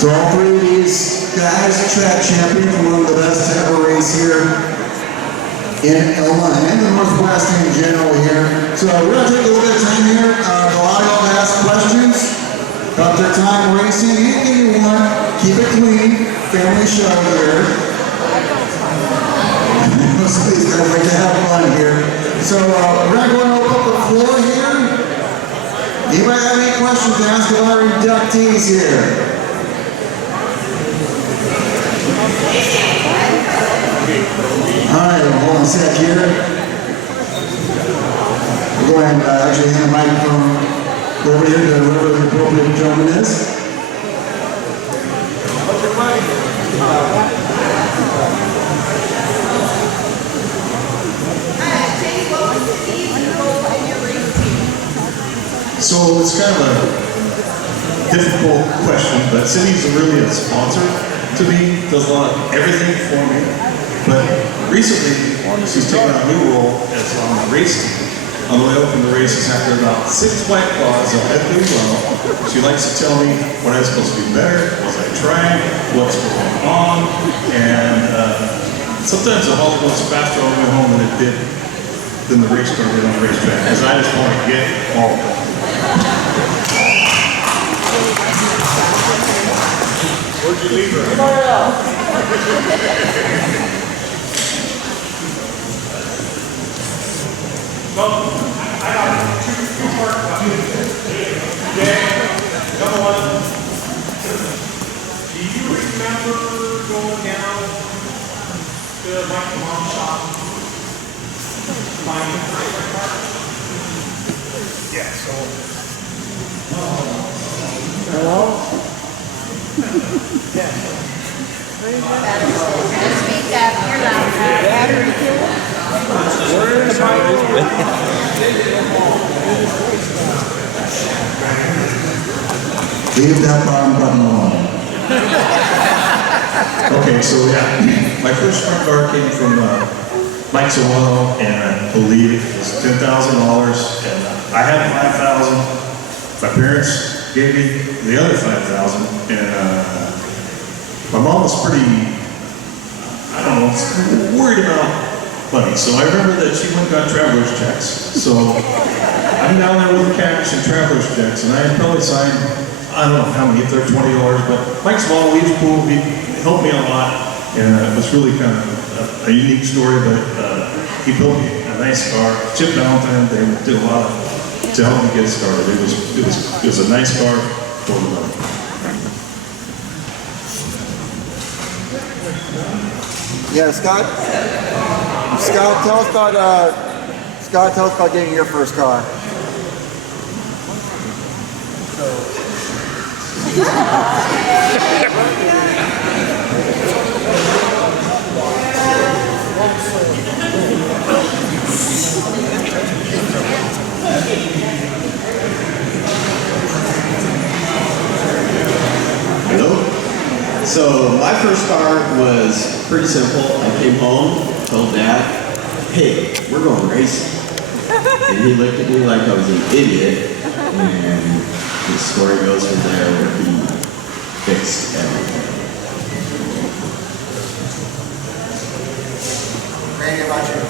So all three of these guys, track champions, one of the best to ever race here in Elma and the Northwest in general here. So we're going to take a little bit of time here. The audience will ask questions about their time racing. Anything you want, keep it clean. Family show here. So these guys like to have fun here. So we're going to go and open up the floor here. Anybody have any questions to ask of our inductees here? Alright, hold on a sec here. We'll go ahead and actually hand the microphone over here to whoever the appropriate gentleman is. So it's kind of a difficult question, but Cindy's really a sponsor to me, does a lot of everything for me. But recently, she's taken on a new role as on the race team. On the way up from the races, after about 6 White Claws, I did well. She likes to tell me what I was supposed to do better, was I trying, what's going on, and sometimes the haul goes faster on the way home than it did than the race car did on the racetrack, because I just want to get all of it. Where'd you leave her? So, I got two part questions. Okay, number one, do you remember going down to like the mom shop? Buying a car? Yeah, so. Hello? Yeah. Speak up, you're loud. Battery killer? Where is my Leave that bottom button alone. Okay, so yeah, my first front car came from Mike Zawano, and I believe it was $10,000, and I had $5,000. My parents gave me the other $5,000, and my mom was pretty, I don't know, worried about money. So I remember that she went and got traveler's checks. So I'm down there with cash and traveler's checks, and I had probably signed, I don't know how many, if they're $20, but Mike's Small, he was cool, he helped me a lot, and it was really kind of a unique story, but he built me a nice car. Chip Valentine, they did a lot to help me get started. It was a nice car for the Yeah, Scott, tell us about getting your first car. Hello? So my first car was pretty simple. I came home, told Dad, hey, we're going racing. And he looked at me like I was an idiot, and the story goes from there where he fixed everything. Randy, about you?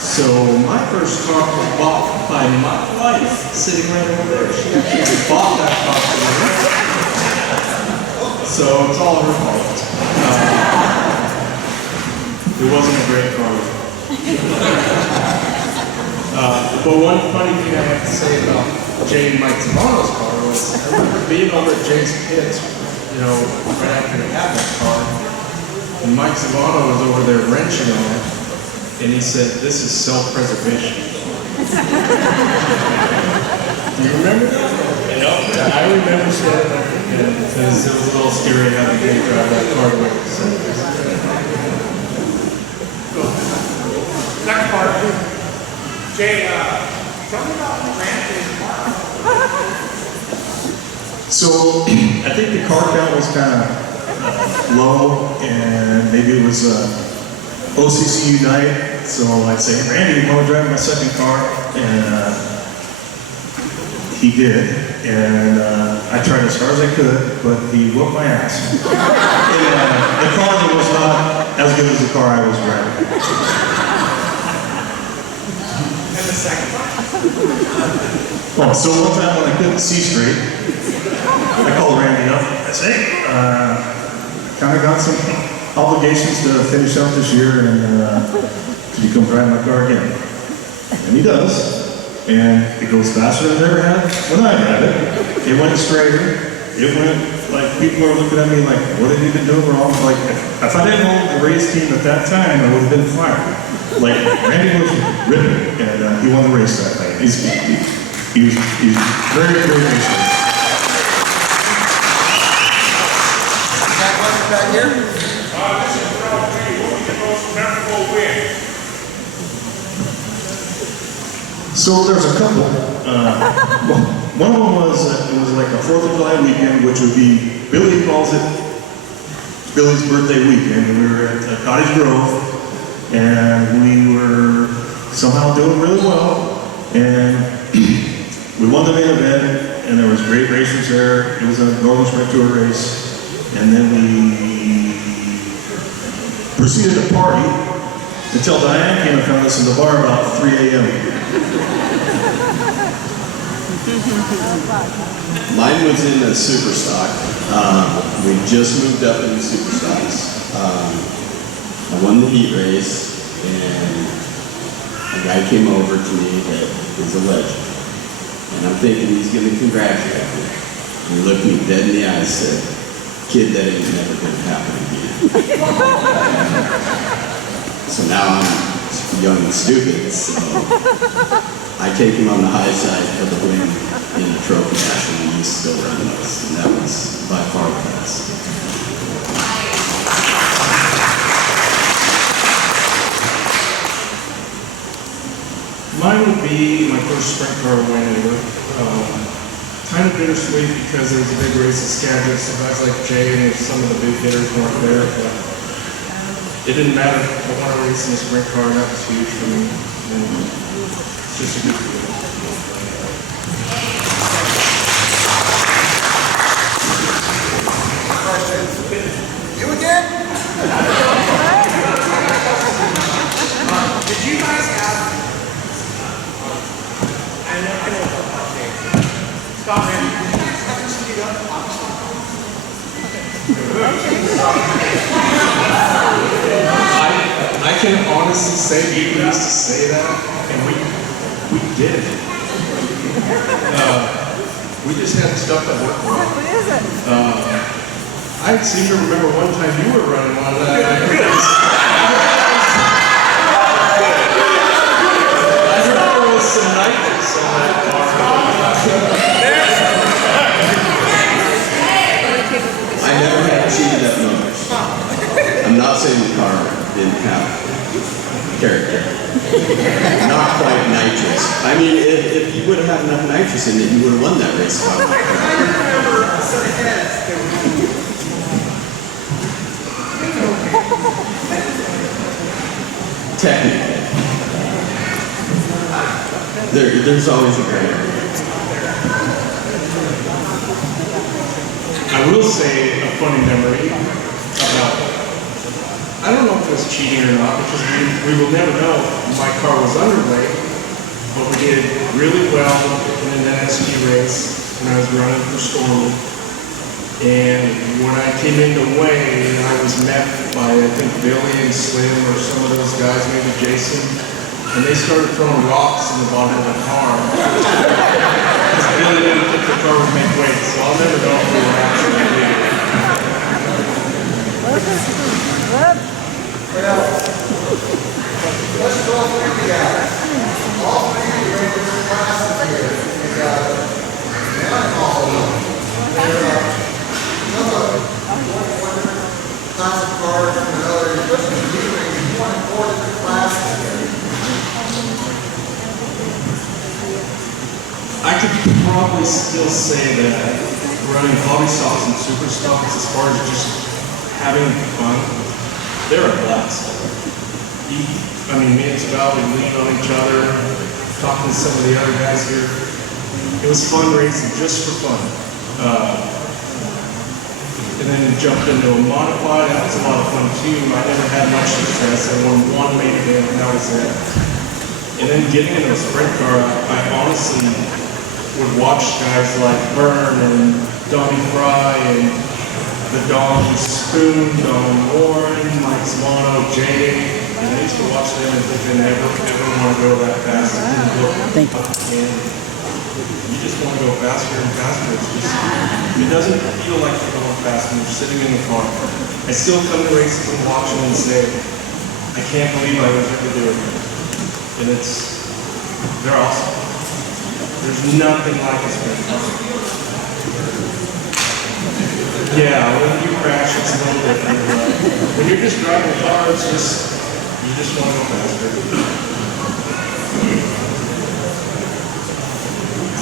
So my first car was bought by my wife, sitting right over there. She actually bought that car for me. So it's all her fault. It wasn't a great car. But one funny thing I have to say about Jay and Mike Zamano's car was, I remember being over at Jay's kids, right after they had that car, and Mike Zamano was over there wrenching on it, and he said, "This is self-preservation." Do you remember that? Yeah, I remember saying that because it was a little scary having to drive that car away. Next part. Jay, tell me about Randy's car. So I think the car count was kind of low, and maybe it was OCCU night. So I'd say, Randy, you want to drive my second car? And he did. and I tried as hard as I could, but he whooped my ass. And the car was not as good as the car I was driving. And the second one? Oh, so one time when I couldn't see straight, I called Randy up. I said, hey, kind of got some obligations to finish up this year, and could you come drive my car again? And he does. And it goes faster than it ever had when I had it. It went straighter. It went like people are looking at me like, what have you been doing wrong? Like, if I didn't hold the race team at that time, I would have been fired. Like, Randy was ripping, and he won the race that night. He's very, very patient. Back here. This is Rob Lee. What was your most memorable win? So there's a couple. One of them was, it was like a 4th of July weekend, which would be, Billy calls it Billy's birthday weekend. And we were at Cottage Grove, and we were somehow doing really well. And we won the main event, and there was great racers there. It was a Northern Sprint Tour race. And then we proceeded to party until Diane came and found us in the bar about 3 a.m. Mine was in a super stock. We just moved up into super stocks. I won the heat race, and a guy came over to me that is a legend. And I'm thinking he's going to congratulate me. And he looked me dead in the eye and said, kid, that ain't never going to happen again. So now I'm young and stupid, so I take him on the high side for the win in the trophy match, and he's still running us, and that was by far the best. Mine would be my first sprint car win ever. Kind of bittersweet because there was a big race at Skagit, so guys like Jay and some of the big hitters weren't there, but it didn't matter. I won a race in a sprint car, and that was huge for me. And it's just a good feeling. You again? Did you guys have? I know. Stop, man. I can honestly say we used to say that, and we did it. We just had stuff that worked well. What is it? I seem to remember one time you were running one of that. I remember there was some nitrous on that car. I never had cheated at motors. I'm not saying the car didn't have character. Not quite nitrous. I mean, if you would have had enough nitrous in it, you would have won that race. Technically. There's always a gray area. I will say a funny memory about, I don't know if it was cheating or not, because we will never know if my car was underway, but we did really well in an NSP race when I was running for Stormy. And when I came into weigh, I was met by, I think, Billy and Slim or some of those guys, maybe Jason, and they started throwing rocks in the bottom of the car. Because Billy didn't think the car would make weight, so I'll never know if we were actually legal. Let's go three together. All three of you are in different classes here. We got one call. Lots of cars and other, especially in you want to 4 different classes here. I could probably still say that running hobby stocks and super stocks, as far as just having fun, they're a blast. I mean, me and Sval, we lean on each other, talking to some of the other guys here. It was fundraising just for fun. And then jumped into a modified. That was a lot of fun too. I never had much success. I won one main event, and that was it. And then getting into a sprint car, I honestly would watch guys like Vern and Donnie Fry and the Don Spoon, Don Warren, Mike Zamano, Jay. And I used to watch them and think they never want to go that fast. And you just want to go faster and faster. It's just, it doesn't feel like you're going fast when you're sitting in the car. I still come to races and watch them and say, I can't believe I was able to do it. And they're awesome. There's nothing like a sprint car. Yeah, when you crash, it's a little different. When you're just driving a car, it's just, you just want to go faster.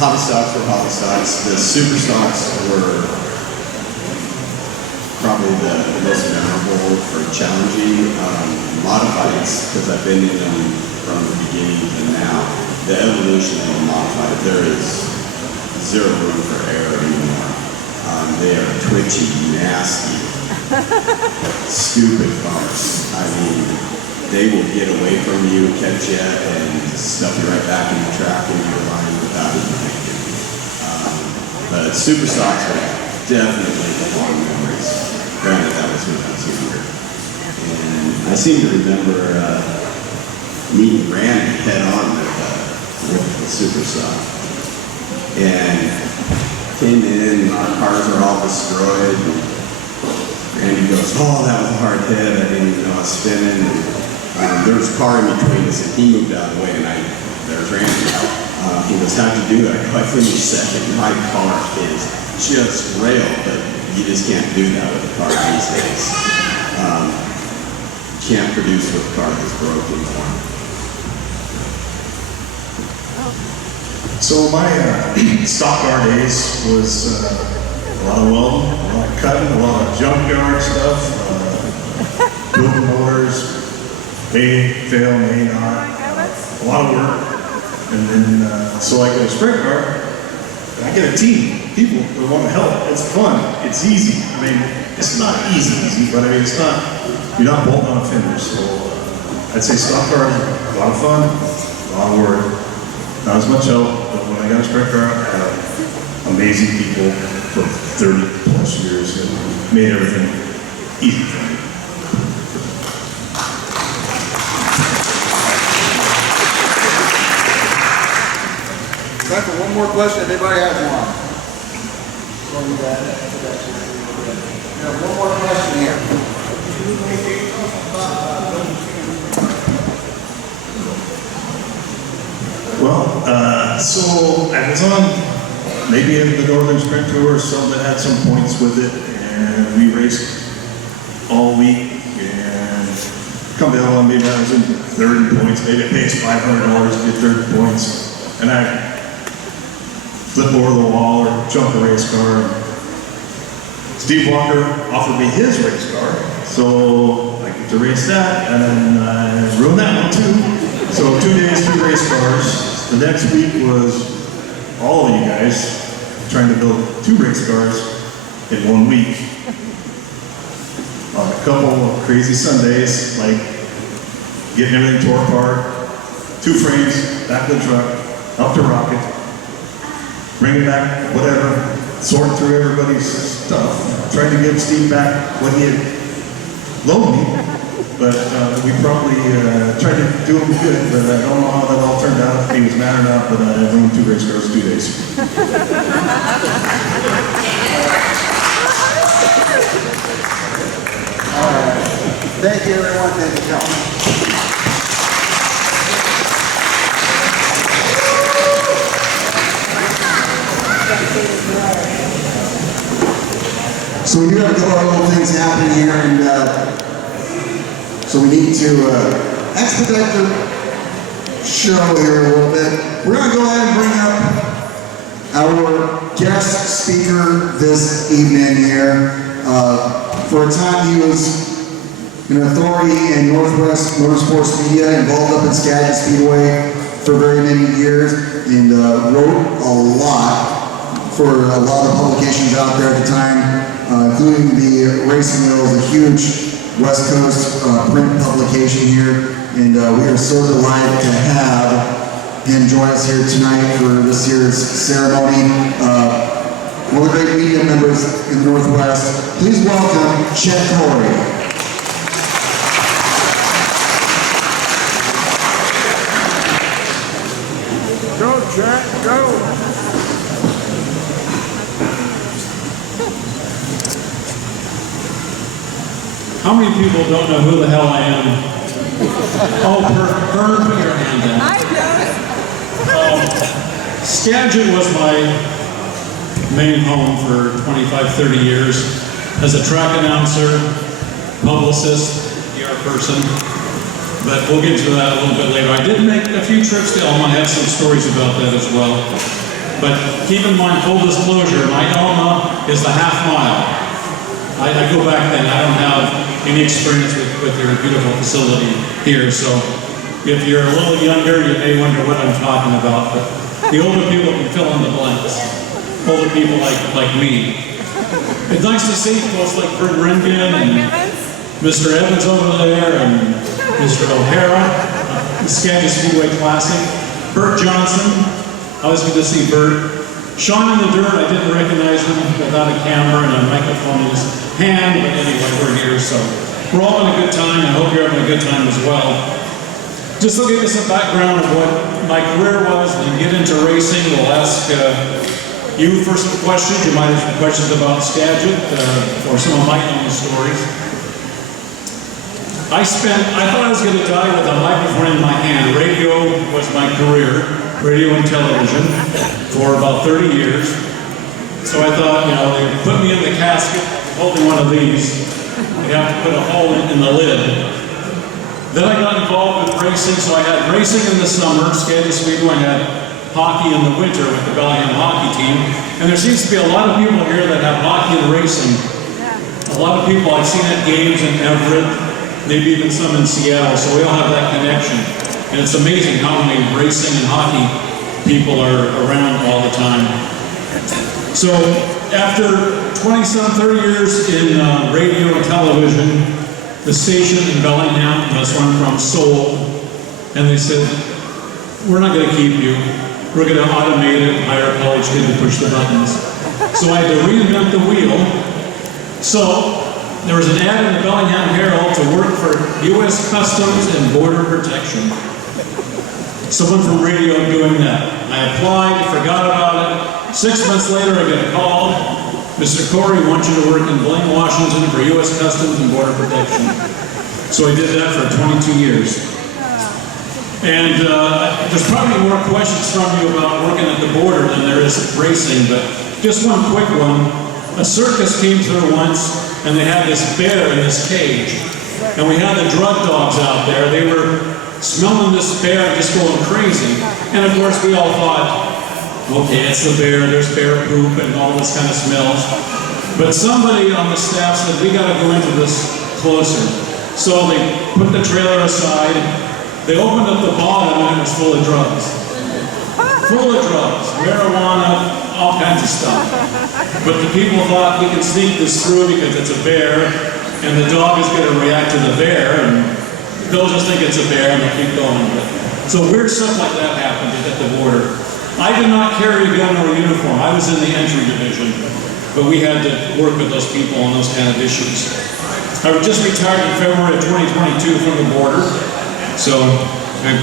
Hobby stocks were hobby stocks. The super stocks were probably the most memorable for challenging. Modifieds, because I've been in them from the beginning to now. The evolution of a modified, there is zero room for error anymore. They are twitchy, nasty, stupid cars. I mean, they will get away from you, catch you, and stuff you right back in the track into your line without even thinking. But super stocks are definitely fond memories. Granted, that was when I was younger. And I seem to remember meeting Randy head on with the super stock. And came in, our cars were all destroyed. And Randy goes, oh, that was a hard hit. I didn't even know I was spinning. And, there was a car in between us, and he moved out of the way, and there's Randy. He goes, how'd you do that? I go, I finished second. My car is just rail, but you just can't do that with a car these days. Can't produce with a car that's broken. So my stock car days was a lot of welding, a lot of cutting, a lot of junkyard stuff, building motors, may fail, may not, a lot of work. And then, so I get a sprint car, and I get a team, people that want to help. It's fun, it's easy. I mean, it's not easy, but I mean, it's not, you're not bolting on a fender. So I'd say stock cars are a lot of fun, a lot of work. Not as much help, but when I got a sprint car, I had amazing people for 30 plus years and made everything easy for me. Time for one more question, if anybody has one. We have one more question here. Well, so I was on maybe in the Northern Sprint Tour, some that had some points with it, and we raced all week, and come down, maybe I was in third in points, maybe it pays $500 to get third in points, and I flip over the wall or jump a race car. Steve Walker offered me his race car, so I get to race that, and then I ruined that one too. So 2 days, 2 race cars. The next week was all of you guys trying to build 2 race cars in 1 week. On a couple of crazy Sundays, like getting everything tore apart, 2 frames, back of the truck, up to rocket, bring it back, whatever, sort through everybody's stuff, trying to give Steve back what he had loaned me. But we probably tried to do him good, but I don't know how that all turned out, if he was mad or not, but I ruined 2 race cars in 2 days. All right. Thank you, everyone. Thank you, Cal. So we do have a couple of little things happening here, and so we need to expedite the show here a little bit. We're going to go ahead and bring up our guest speaker this evening here. For a time, he was an authority in Northwest Motorsports Media, involved up at Skagit Speedway. for very many years and wrote a lot for a lot of publications out there at the time, including the Racing Wheels, a huge West Coast print publication here. And we are so delighted to have him join us here tonight for this year's ceremony. One of the great media members in the Northwest. Please welcome Chet Cory. Go, Chet, go. How many people don't know who the hell I am? Oh, Vern, put your hand down. I know. Skagit was my main home for 25, 30 years as a track announcer, publicist, PR person. But we'll get to that a little bit later. I did make a few trips to Elma. I had some stories about that as well. But keep in mind, full disclosure, my Elma is the half mile. I go back then. I don't have any experience with your beautiful facility here. So if you're a little younger, you may wonder what I'm talking about. But the older people can fill in the blanks. Older people like me. It's nice to see folks like Bert Rengen and Mr. Evans over there and Mr. O'Hara, the Skagit Speedway Classic. Bert Johnson, always good to see Bert. Sean in the dirt, I didn't recognize him without a camera and a microphone in his hand, but anyway, we're here, so we're all having a good time. I hope you're having a good time as well. Just to give you some background of what my career was and get into racing, we'll ask you for some questions. You might have some questions about Skagit or some of my own stories. I thought I was going to die with a microphone in my hand. Radio was my career, radio and television, for about 30 years. So I thought, they put me in the casket, holding one of these. They have to put a hole in the lid. Then I got involved with racing, so I had racing in the summer, Skagit Speedway, I had hockey in the winter with the Bellingham hockey team. And there seems to be a lot of people here that have hockey and racing. A lot of people I've seen at games in Everett, maybe even some in Seattle, so we all have that connection. And it's amazing how many racing and hockey people are around all the time. So after 20-some, 30 years in radio and television, the station in Bellingham, that's where I'm from, sold. And they said, we're not going to keep you. We're going to automate it and hire a college kid to push the buttons. So I had to reinvent the wheel. So there was an ad in the Bellingham Herald to work for U.S. Customs and Border Protection. Someone from radio doing that. I applied, forgot about it. 6 months later, I get a call. Mr. Cory wants you to work in Blaine, Washington for U.S. Customs and Border Protection. So I did that for 22 years. And there's probably more questions from you about working at the border than there is racing, but just one quick one. A circus came through once, and they had this bear in this cage. And we had the drug dogs out there. They were smelling this bear and just going crazy. And of course, we all thought, okay, it's the bear, there's bear poop and all this kind of smells. But somebody on the staff said, we got to go into this closer. So they put the trailer aside. They opened up the bottom and it was full of drugs. Full of drugs, marijuana, all kinds of stuff. But the people thought we can sneak this through because it's a bear, and the dog is going to react to the bear, and they'll just think it's a bear and they'll keep going. So weird stuff like that happened at the border. I did not carry a gun or a uniform. I was in the entry division, but we had to work with those people on those kind of issues. I was just retired in February of 2022 from the border, so I'm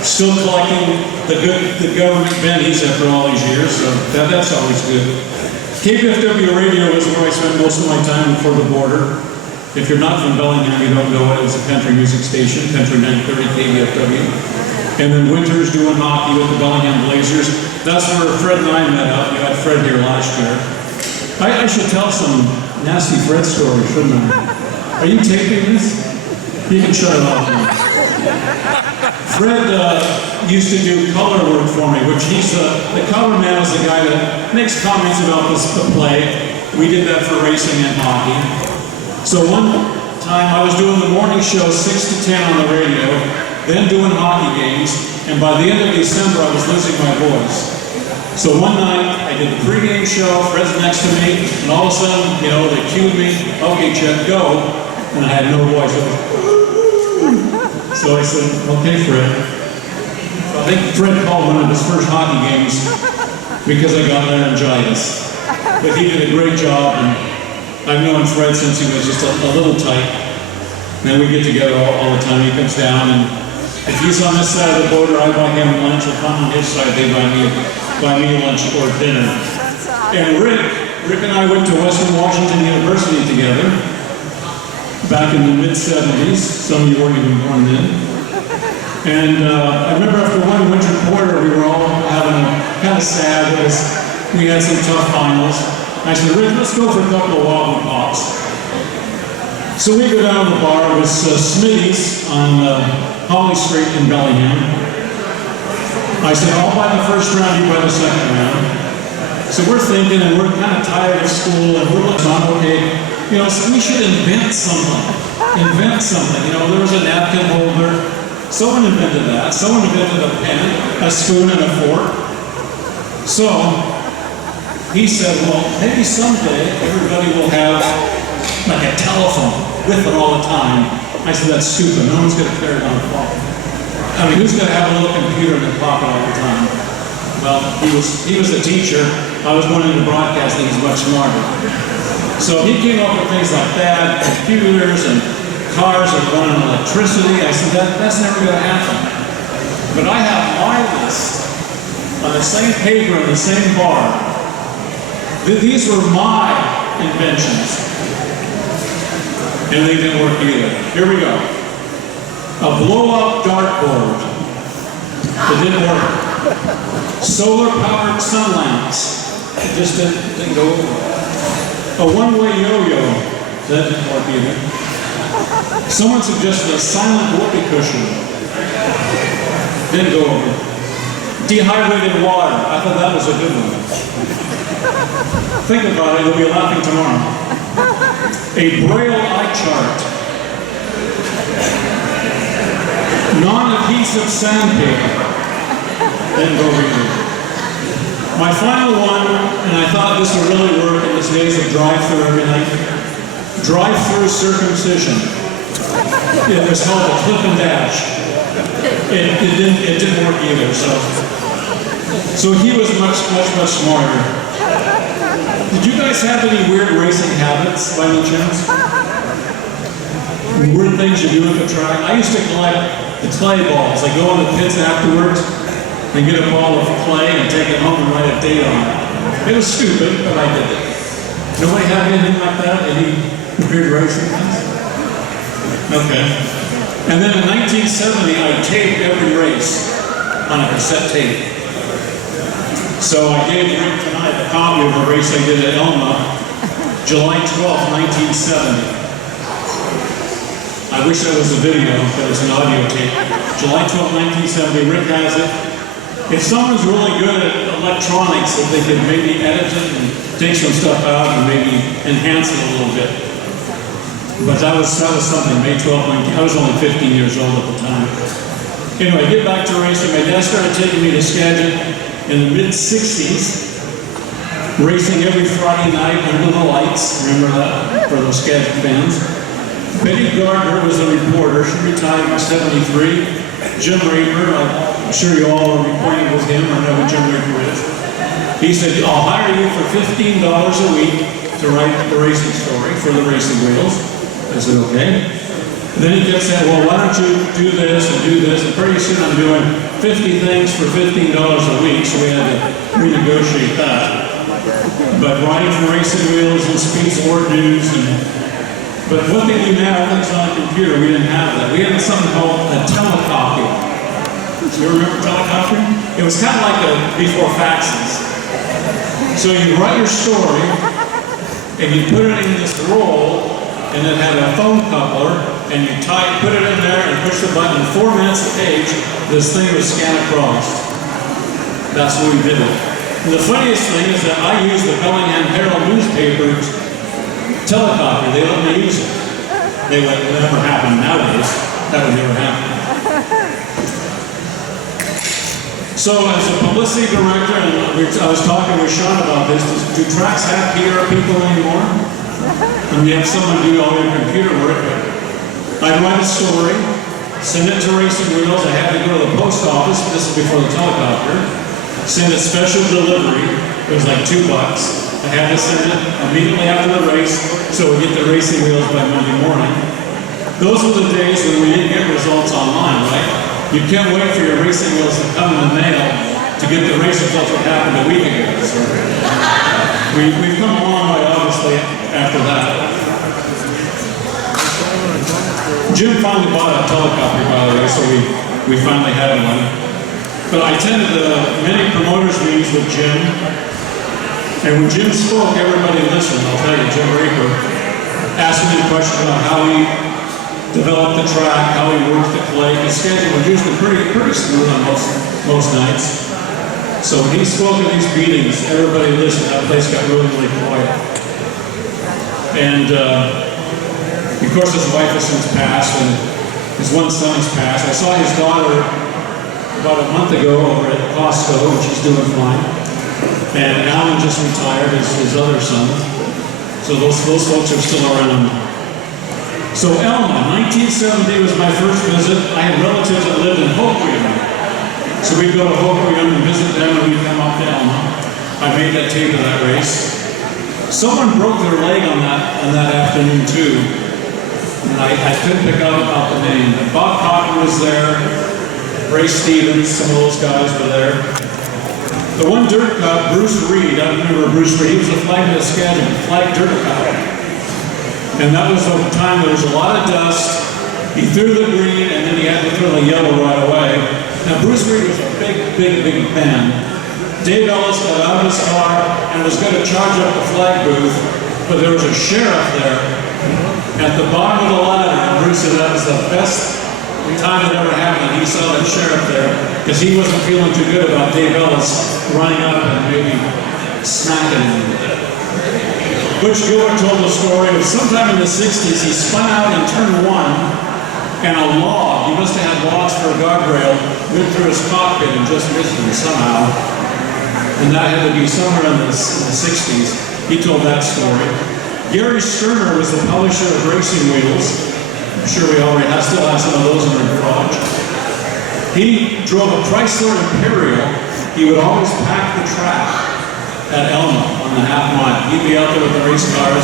still collecting the government bennies after all these years, so that's always good. KPFW radio is where I spend most of my time before the border. If you're not from Bellingham, you don't know it. It was a country music station, Country 930 KPFW. And then Winters doing hockey with the Bellingham Blazers. That's where Fred and I met up. You had Fred here last year. I should tell some nasty Fred stories, shouldn't I? Are you taping this? You can shut it off now. Fred used to do color work for me, which he's the color man is the guy that makes comments about the play. We did that for racing and hockey. So one time I was doing the morning show 6 to 10 on the radio, then doing hockey games, and by the end of December, I was losing my voice. So one night, I did the pregame show, Fred's next to me, and all of a sudden, you know, they cued me, okay, Chet, go, and I had no voice. So I said, okay, Fred. So I think Fred called one of his first hockey games because I got laryngitis. But he did a great job, and I've known Fred since he was just a little tight. And then we get together all the time. He comes down, and if he's on this side of the border, I buy him lunch. If I'm on his side, they buy me lunch or dinner. And Rick and I went to Western Washington University together back in the mid-70s. Some of you weren't even born then. And I remember after one winter quarter, we were all having kind of sad. We had some tough finals. I said, Rick, let's go for a couple of Wobbly Pops. So we go down to the bar. It was Smitty's on Holly Street in Bellingham. I said, I'll buy the first round, you buy the second round. So we're thinking, and we're kind of tired of school, and we're looking on, okay, you know, so we should invent something. Invent something. You know, there was a napkin holder. Someone invented that. Someone invented a pen, a spoon, and a fork. So he said, well, maybe someday everybody will have like a telephone with it all the time. I said, that's stupid. No one's going to carry it on a pocket. I mean, who's going to have a little computer in their pocket all the time? Well, he was a teacher. I was going into broadcasting. He's much smarter. So he came up with things like that, computers and cars that run on electricity. I said, that's never going to happen. But I have my list on the same paper in the same bar. These were my inventions. And they didn't work either. Here we go. A blow-up dartboard. It didn't work. Solar-powered sun lamps. It just didn't go over. A one-way yo-yo. That didn't work either. Someone suggested a silent whoopee cushion. Didn't go over. Dehydrated water. I thought that was a good one. Think about it. You'll be laughing tomorrow. A Braille eye chart. Non-adhesive sandpaper. Didn't go either. My final one, and I thought this would really work in these days of drive-through every night. Drive-through circumcision. It was called a clip and dash. It didn't work either. So he was much smarter. Did you guys have any weird racing habits by any chance? Weird things you do at the track? I used to collect the clay balls. I go in the pits afterwards and get a ball of clay and take it home and write a date on it. It was stupid, but I did it. Nobody have anything like that? Any weird racing things? Okay. And then in 1970, I taped every race on a cassette tape. So I gave Rick tonight a copy of a race I did at Elma, July 12th, 1970. I wish that was a video, but it's an audio tape. July 12th, 1970, Rick has it. If someone's really good at electronics, if they could maybe edit it and take some stuff out and maybe enhance it a little bit. But that was something, May 12th, 19, I was only 15 years old at the time. Anyway, get back to racing. My dad started taking me to Skagit in the mid-60s, racing every Friday night under the lights. Remember that, for those Skagit fans? Betty Gardner was a reporter. She retired in 73. Jim Raper, I'm sure you all are acquainted with him or know who Jim Raper is. He said, I'll hire you for $15 a week to write the racing story for the racing wheels. I said, okay. And then he kept saying, well, why don't you do this and do this? And pretty soon I'm doing 50 things for $15 a week, so we had to renegotiate that. But writing for racing wheels and speed sport news. But what they do now, everything's on a computer. We didn't have that. We had something called a telecopy. Do you remember telecopying? It was kind of like before faxes. So you write your story, and you put it in this roll, and it had a phone coupler, and you put it in there and push the button. In 4 minutes a page, this thing would scan across. That's what we did it. And the funniest thing is that I used the Bellingham Herald newspaper's telecopy. They let me use it. They went, it never happened nowadays. That would never happen. So as a publicity director, and I was talking with Sean about this, do tracks have PR people anymore? And we have someone do all your computer work, but I'd write a story, send it to Racing Wheels. I had to go to the post office, this is before the helicopter, send a special delivery, it was like $2. I had to send it immediately after the race, so we get the Racing Wheels by Monday morning. Those were the days when we didn't get results online, right? You can't wait for your Racing Wheels to come in the mail to get the race results what happened a week ago. So we've come a long way, obviously, after that. Jim finally bought a helicopter, by the way, so we finally had one. But I attended many promoters meetings with Jim, and when Jim spoke, everybody listened. I'll tell you, Jim Raper asked me a question about how he developed the track, how he worked the clay. His schedule was usually pretty smooth on most nights. So when he spoke at these meetings, everybody listened. That place got really quiet. And of course his wife has since passed, and his one son has passed. I saw his daughter about a month ago over at Costco, and she's doing fine. And Alan just retired, his other son. So those folks are still around. So Elma, 1970 was my first visit. I had relatives that lived in Hoquiam. So we'd go to Hoquiam and visit them, and we'd come up to Elma. I made that tape of that race. Someone broke their leg on that afternoon too. And I couldn't pick out about the name. But Bob Cotter was there, Ray Stevens, some of those guys were there. The one dirt cup, Bruce Reed, I remember Bruce Reed, he was the flag of the schedule, flag dirt cup. And that was a time there was a lot of dust. He threw the green, and then he had to throw the yellow right away. Now, Bruce Reed was a big man. Dave Ellis got out of his car and was going to charge up the flag booth, but there was a sheriff there at the bottom of the ladder. And Bruce said that was the best time it ever happened. He saw that sheriff there because he wasn't feeling too good about Dave Ellis running up and maybe smacking him. Butch Gilbert told the story of sometime in the 60s, he spun out in turn 1, and a log, he must have had logs for a guardrail, went through his cockpit and just missed him somehow. And that had to be somewhere in the 60s. He told that story. Gary Sterner was the publisher of Racing Wheels. I'm sure we already still have some of those in our garage. He drove a Chrysler Imperial. He would always pack the track at Elma on the half mile. He'd be out there with the race cars.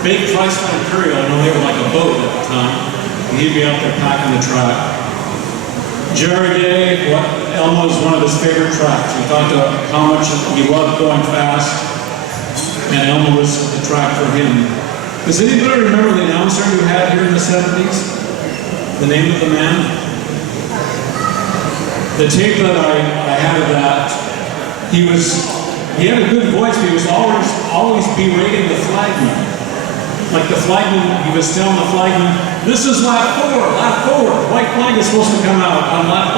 Big Chrysler Imperial, I know they were like a boat at the time. And he'd be out there packing the track. Jerry Day, Elma was one of his favorite tracks. We talked about how much he loved going fast, and Elma was the track for him. Does anybody remember the announcer you had here in the 70s? The name of the man? The tape that I had of that, he had a good voice, but he was always berating the flagman. Like the flagman, he was telling the flagman, this is lap 4, the white flag is supposed to come out on lap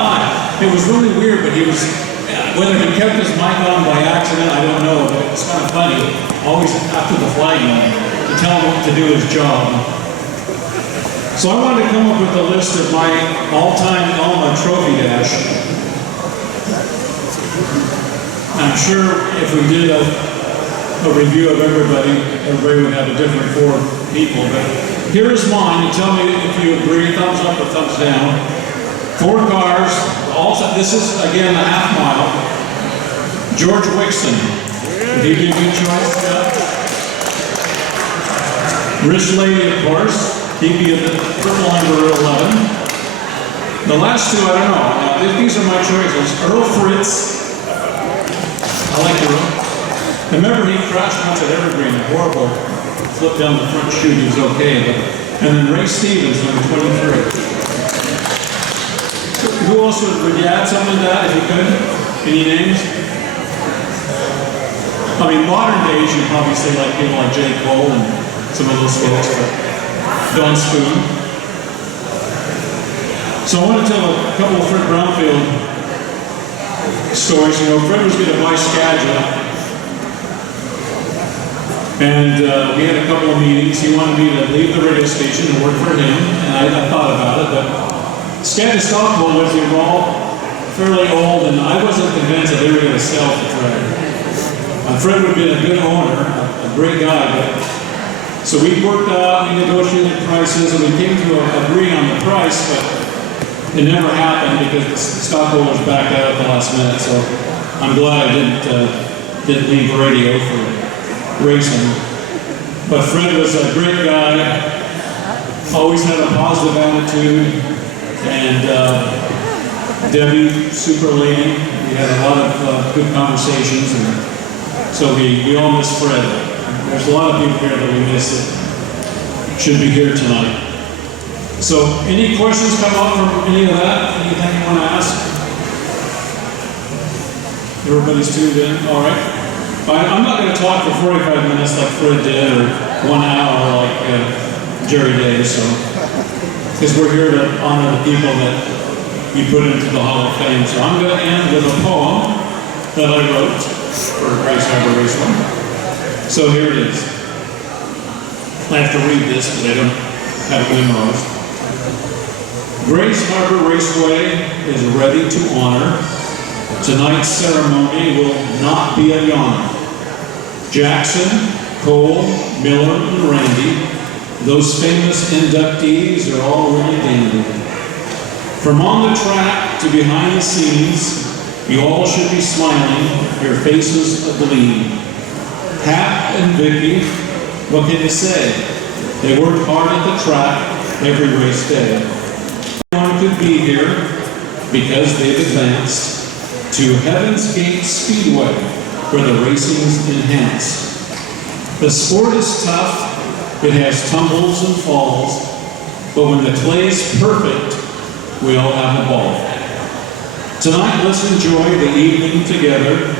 5. It was really weird, but he was, whether he kept his mic on by accident, I don't know, but it was kind of funny. Always after the flagman to tell him what to do his job. So I wanted to come up with a list of my all-time Elma trophy dash. I'm sure if we did a review of everybody would have a different 4 people, but here's mine. You tell me if you agree, thumbs up or thumbs down. 4 cars, this is again a half mile. George Wixon, would he be a good choice? Yeah. Rich Lady, of course, he'd be in the purple number 11. The last 2, I don't know. These are my choices. Earl Fritz, I like Earl. Remember, he crashed once at Evergreen, a horrible flip down the front chute. He was okay, and then Ray Stevens, number 23. Who else would you add something to that if you could? Any names? I mean, modern days, you'd probably say like people like J. Cole and some of those folks, but Don Spoon. So I want to tell a couple of Fred Brownfield stories. You know, Fred was going to buy Skagit. And we had a couple of meetings. He wanted me to leave the radio station and work for him, and I thought about it, but Skagit Stockholm was involved fairly old, and I wasn't convinced that they were going to sell to Fred. Fred would have been a good owner, a great guy, but so we worked out, we negotiated prices, and we came to agree on the price, but it never happened because the stockholders backed out at the last minute. So I'm glad I didn't leave radio for racing. But Fred was a great guy, always had a positive attitude, and Debbie, super lady. We had a lot of good conversations, and so we all miss Fred. There's a lot of people here that we miss that should be here tonight. So, any questions come up from any of that? Anything you want to ask? Everybody's tuned in? All right. I'm not going to talk for 45 minutes like Fred did, or 1 hour like Jerry did, so. Because we're here to honor the people that we put into the Hall of Fame. So I'm going to end with a poem that I wrote for Grays Harbor Raceway. So here it is. I have to read this because I don't have it memorized. Grays Harbor Raceway is ready to honor. Tonight's ceremony will not be a yawner. Jackson, Cole, Miller, and Randy, those famous inductees are already dandy. From on the track to behind the scenes, you all should be smiling, your faces agleam. Hap and Vicki, what can you say? They worked hard at the track every race day. Everyone could be here because they've advanced to Heaven's Gate Speedway, where the racing's enhanced. The sport is tough, it has tumbles and falls, but when the clay is perfect, we all have a ball. Tonight, let's enjoy the evening together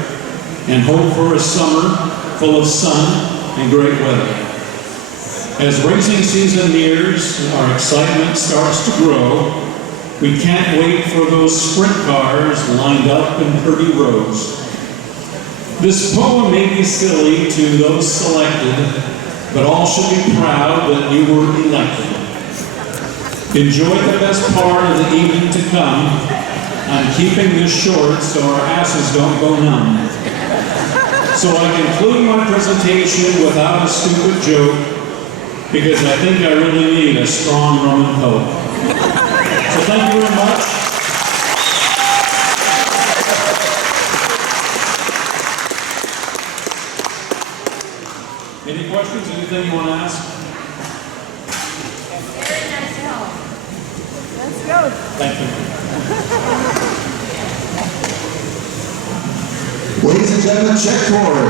and hope for a summer full of sun and great weather. As racing season nears and our excitement starts to grow, we can't wait for those sprint cars lined up in pretty rows. This poem may be silly to those selected, but all should be proud that you were elected. Enjoy the best part of the evening to come. I'm keeping this short so our asses don't go numb. So I conclude my presentation without a stupid joke, because I think I really need a strong rum and coke. So thank you very much. Any questions, anything you want to ask? Very nice help. Let's go. Thank you. Ladies and gentlemen, Chet Cory.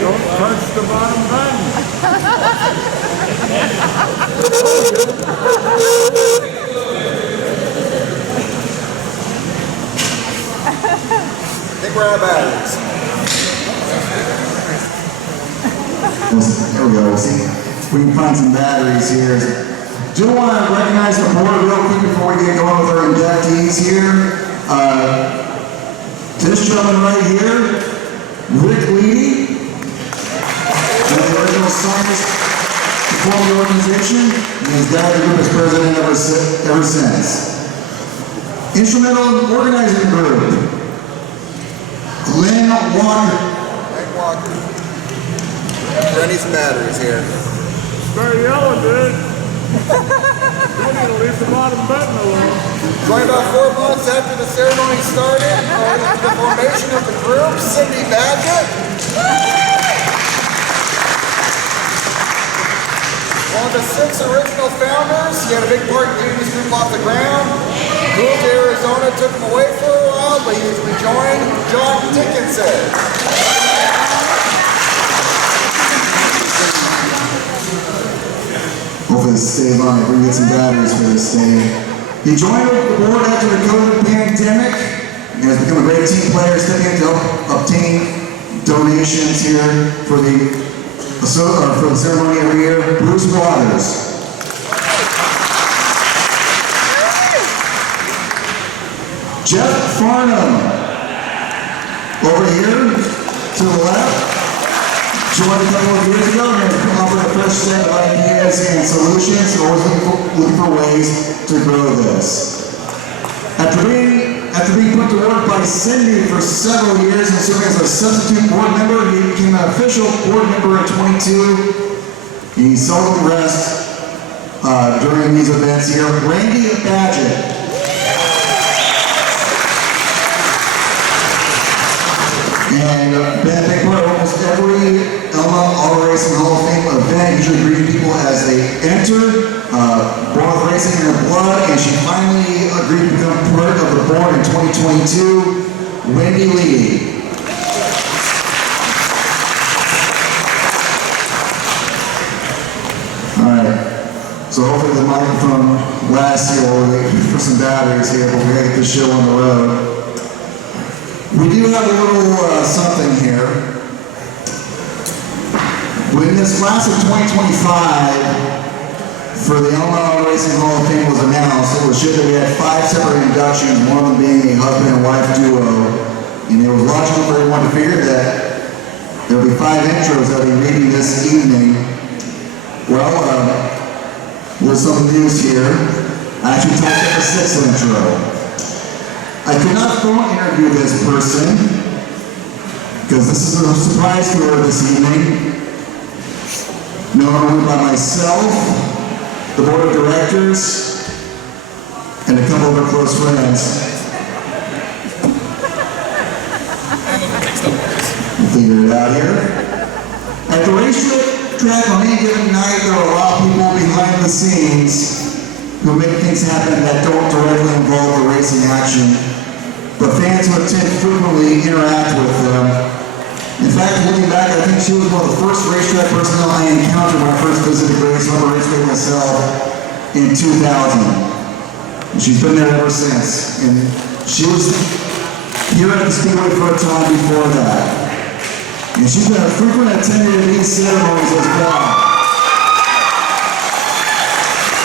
Don't touch the bottom button. I think we're out of batteries. There we go. See, we can find some batteries here. Do want to recognize the board real quick before we get going with our inductees here. This gentleman right here, Rick Leedy, one of the original signers to form the organization, and his dad, the group is president ever since. Instrumental in organizing the group, Glenn Walker. I need some batteries here. Very yellow, dude. You need to leave the bottom button alone. Joined about 4 months after the ceremony started, the formation of the group, Cindy VanAagten. One of the 6 original founders, he had a big part in getting this group off the ground. Moved to Arizona, took him away for a while, but he was rejoined John Dickinson. Hopefully this stays on if we can get some batteries for this thing. He joined the board after the COVID pandemic. He has become a great team player, stepping in to help obtain donations here for the ceremony every year. Bruce Waters. Jeff Farnham. Over here, to the left, joined a couple of years ago and has come up with a fresh set of ideas and solutions, and always looking for ways to grow this. After being put to work by Cindy for several years and serving as a substitute board member, he became an official board member in 22, and he seldom rests during these events here. Randy Badgett. And been a big part of almost every Elma Auto Racing Hall of Fame event, usually greeting people as they enter, born with racing in her blood, and she finally agreed to become part of the board in 2022, Wendy Lee. Alright, so hopefully the microphone lasts here while we wait for some batteries here, but we gotta get this show on the road. We do have a little something here. When this class of 2025 for the Elma Auto Racing Hall of Fame was announced, it was shown that we had 5 separate inductions, one of them being a husband and wife duo. And it was logical for everyone to figure that there would be 5 intros that I'll be reading this evening. Well, with some news here, I actually typed up the 6th intro. I could not phone interview this person because this is a surprise to her this evening. Known only by myself, the board of directors, and a couple of her close friends. We'll figure it out here. At the racetrack on any given night, there are a lot of people behind the scenes who make things happen that don't directly involve the racing action, but fans who attend frequently interact with them. In fact, looking back, I think she was one of the first racetrack personnel I encountered when I first visited Grays Harbor Raceway myself in 2000. And she's been there ever since. And she was here at the Speedway for a time before that. And she's been a frequent attendant at these ceremonies as well.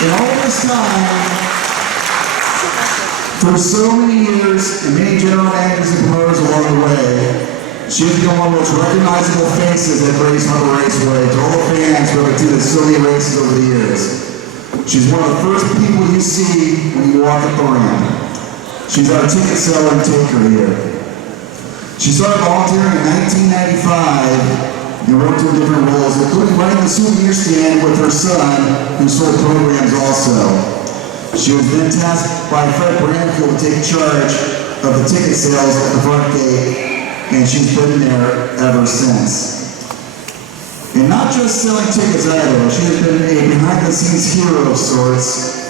In all this time, for so many years, and many general managers and promoters along the way, she has become one of the most recognizable faces at Grays Harbor Raceway to all the fans who have attended so many races over the years. She's one of the first people you see when you walk up the ramp. She's our ticket seller and taker here. She started volunteering in 1995 and worked in different roles, including running the souvenir stand with her son, who sold programs also. She was then tasked by Fred Branfield to take charge of the ticket sales at the front gate, and she's been there ever since. And not just selling tickets either, she has been a behind-the-scenes hero of sorts,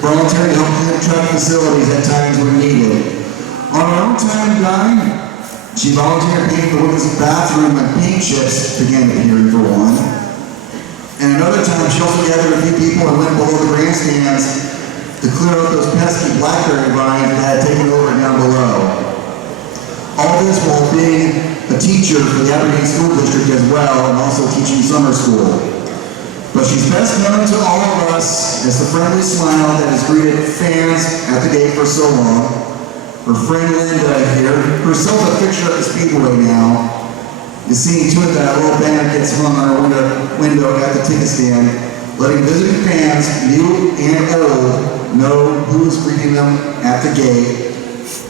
volunteering to help clean up track facilities at times when needed. On her own time and dime, she volunteered painting the women's bathroom when paint chips began appearing for one. And another time, she also gathered a few people and went below the grandstands to clear out those pesky blackberry vines that had taken over down below. All this while being a teacher for the Aberdeen School District as well, and also teaching summer school. But she's best known to all of us as the friendly smile that has greeted fans at the gate for so long. Her friend Linda here, herself a fixture at the Speedway now, is seeing to it that a little banner gets hung on her window at the ticket stand, letting visiting fans, new and old, know who is greeting them at the gate.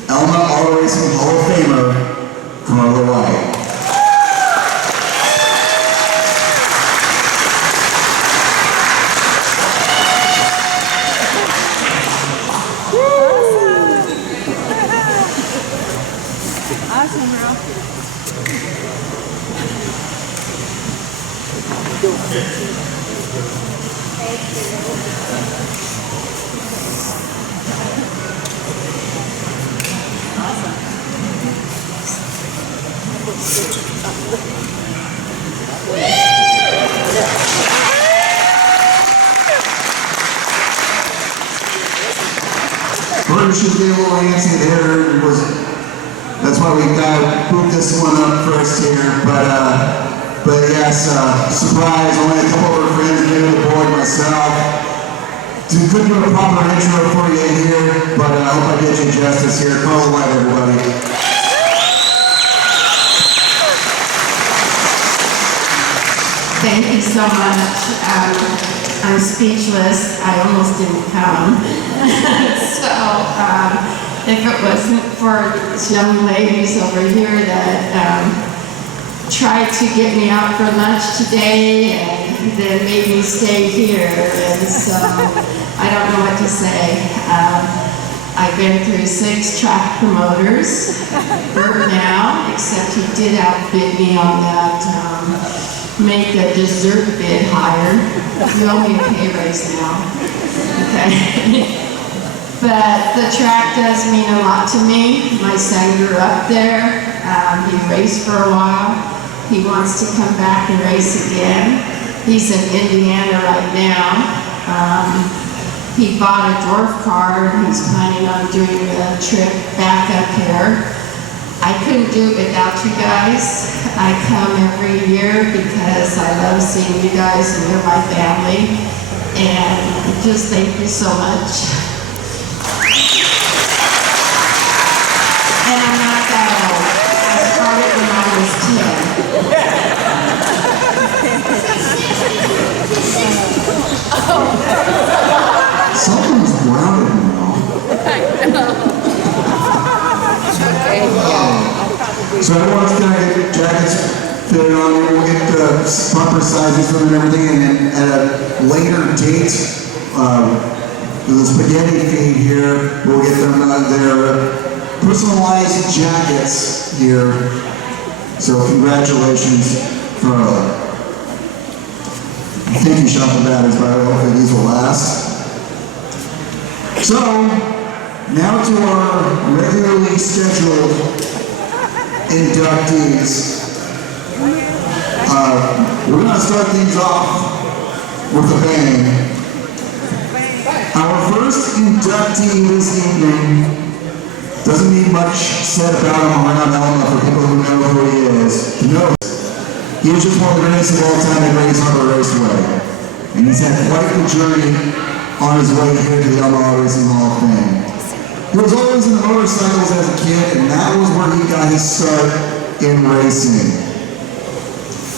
Elma Auto Racing Hall of Famer, Carla White. Awesome, girl. First, should be a little antsy there. That's why we moved this one up first here. But yes, surprise, only a couple of our friends new to the board, myself. Couldn't do a proper intro for you here, but I hope I did you justice here. Carla White, everybody. so much. I'm speechless. I almost didn't come. So if it wasn't for these young ladies over here that tried to get me out for lunch today and then made me stay here, and so I don't know what to say. I've been through 6 track promoters, Bert now, except he did outbid me on that, make the dessert bid higher. You owe me a pay raise now, okay? But the track does mean a lot to me. My son grew up there. He raced for a while. He wants to come back and race again. He's in Indiana right now. He bought a dwarf car. He's planning on doing the trip back up here. I couldn't do it without you guys. I come every year because I love seeing you guys and you're my family. And just thank you so much. And I'm not that old. I started when I was 10. Something's grounded now. So everyone's gonna get jackets fitted on. We'll get the proper sizes for them and everything, and then at a later date, the spaghetti feed here, we'll get them their personalized jackets here. So congratulations for I think you shot the batters, but hopefully these will last. So, now to our regularly scheduled inductees. We're going to start these off with a bang. Our first inductee this evening doesn't need much said about him around Elma for people who know who he is. He was just one of the greatest of all time at Grays Harbor Raceway. And he's had quite the journey on his way here to the Elma Racing Hall of Fame. He was always in the motorcycles as a kid, and that was where he got his start in racing,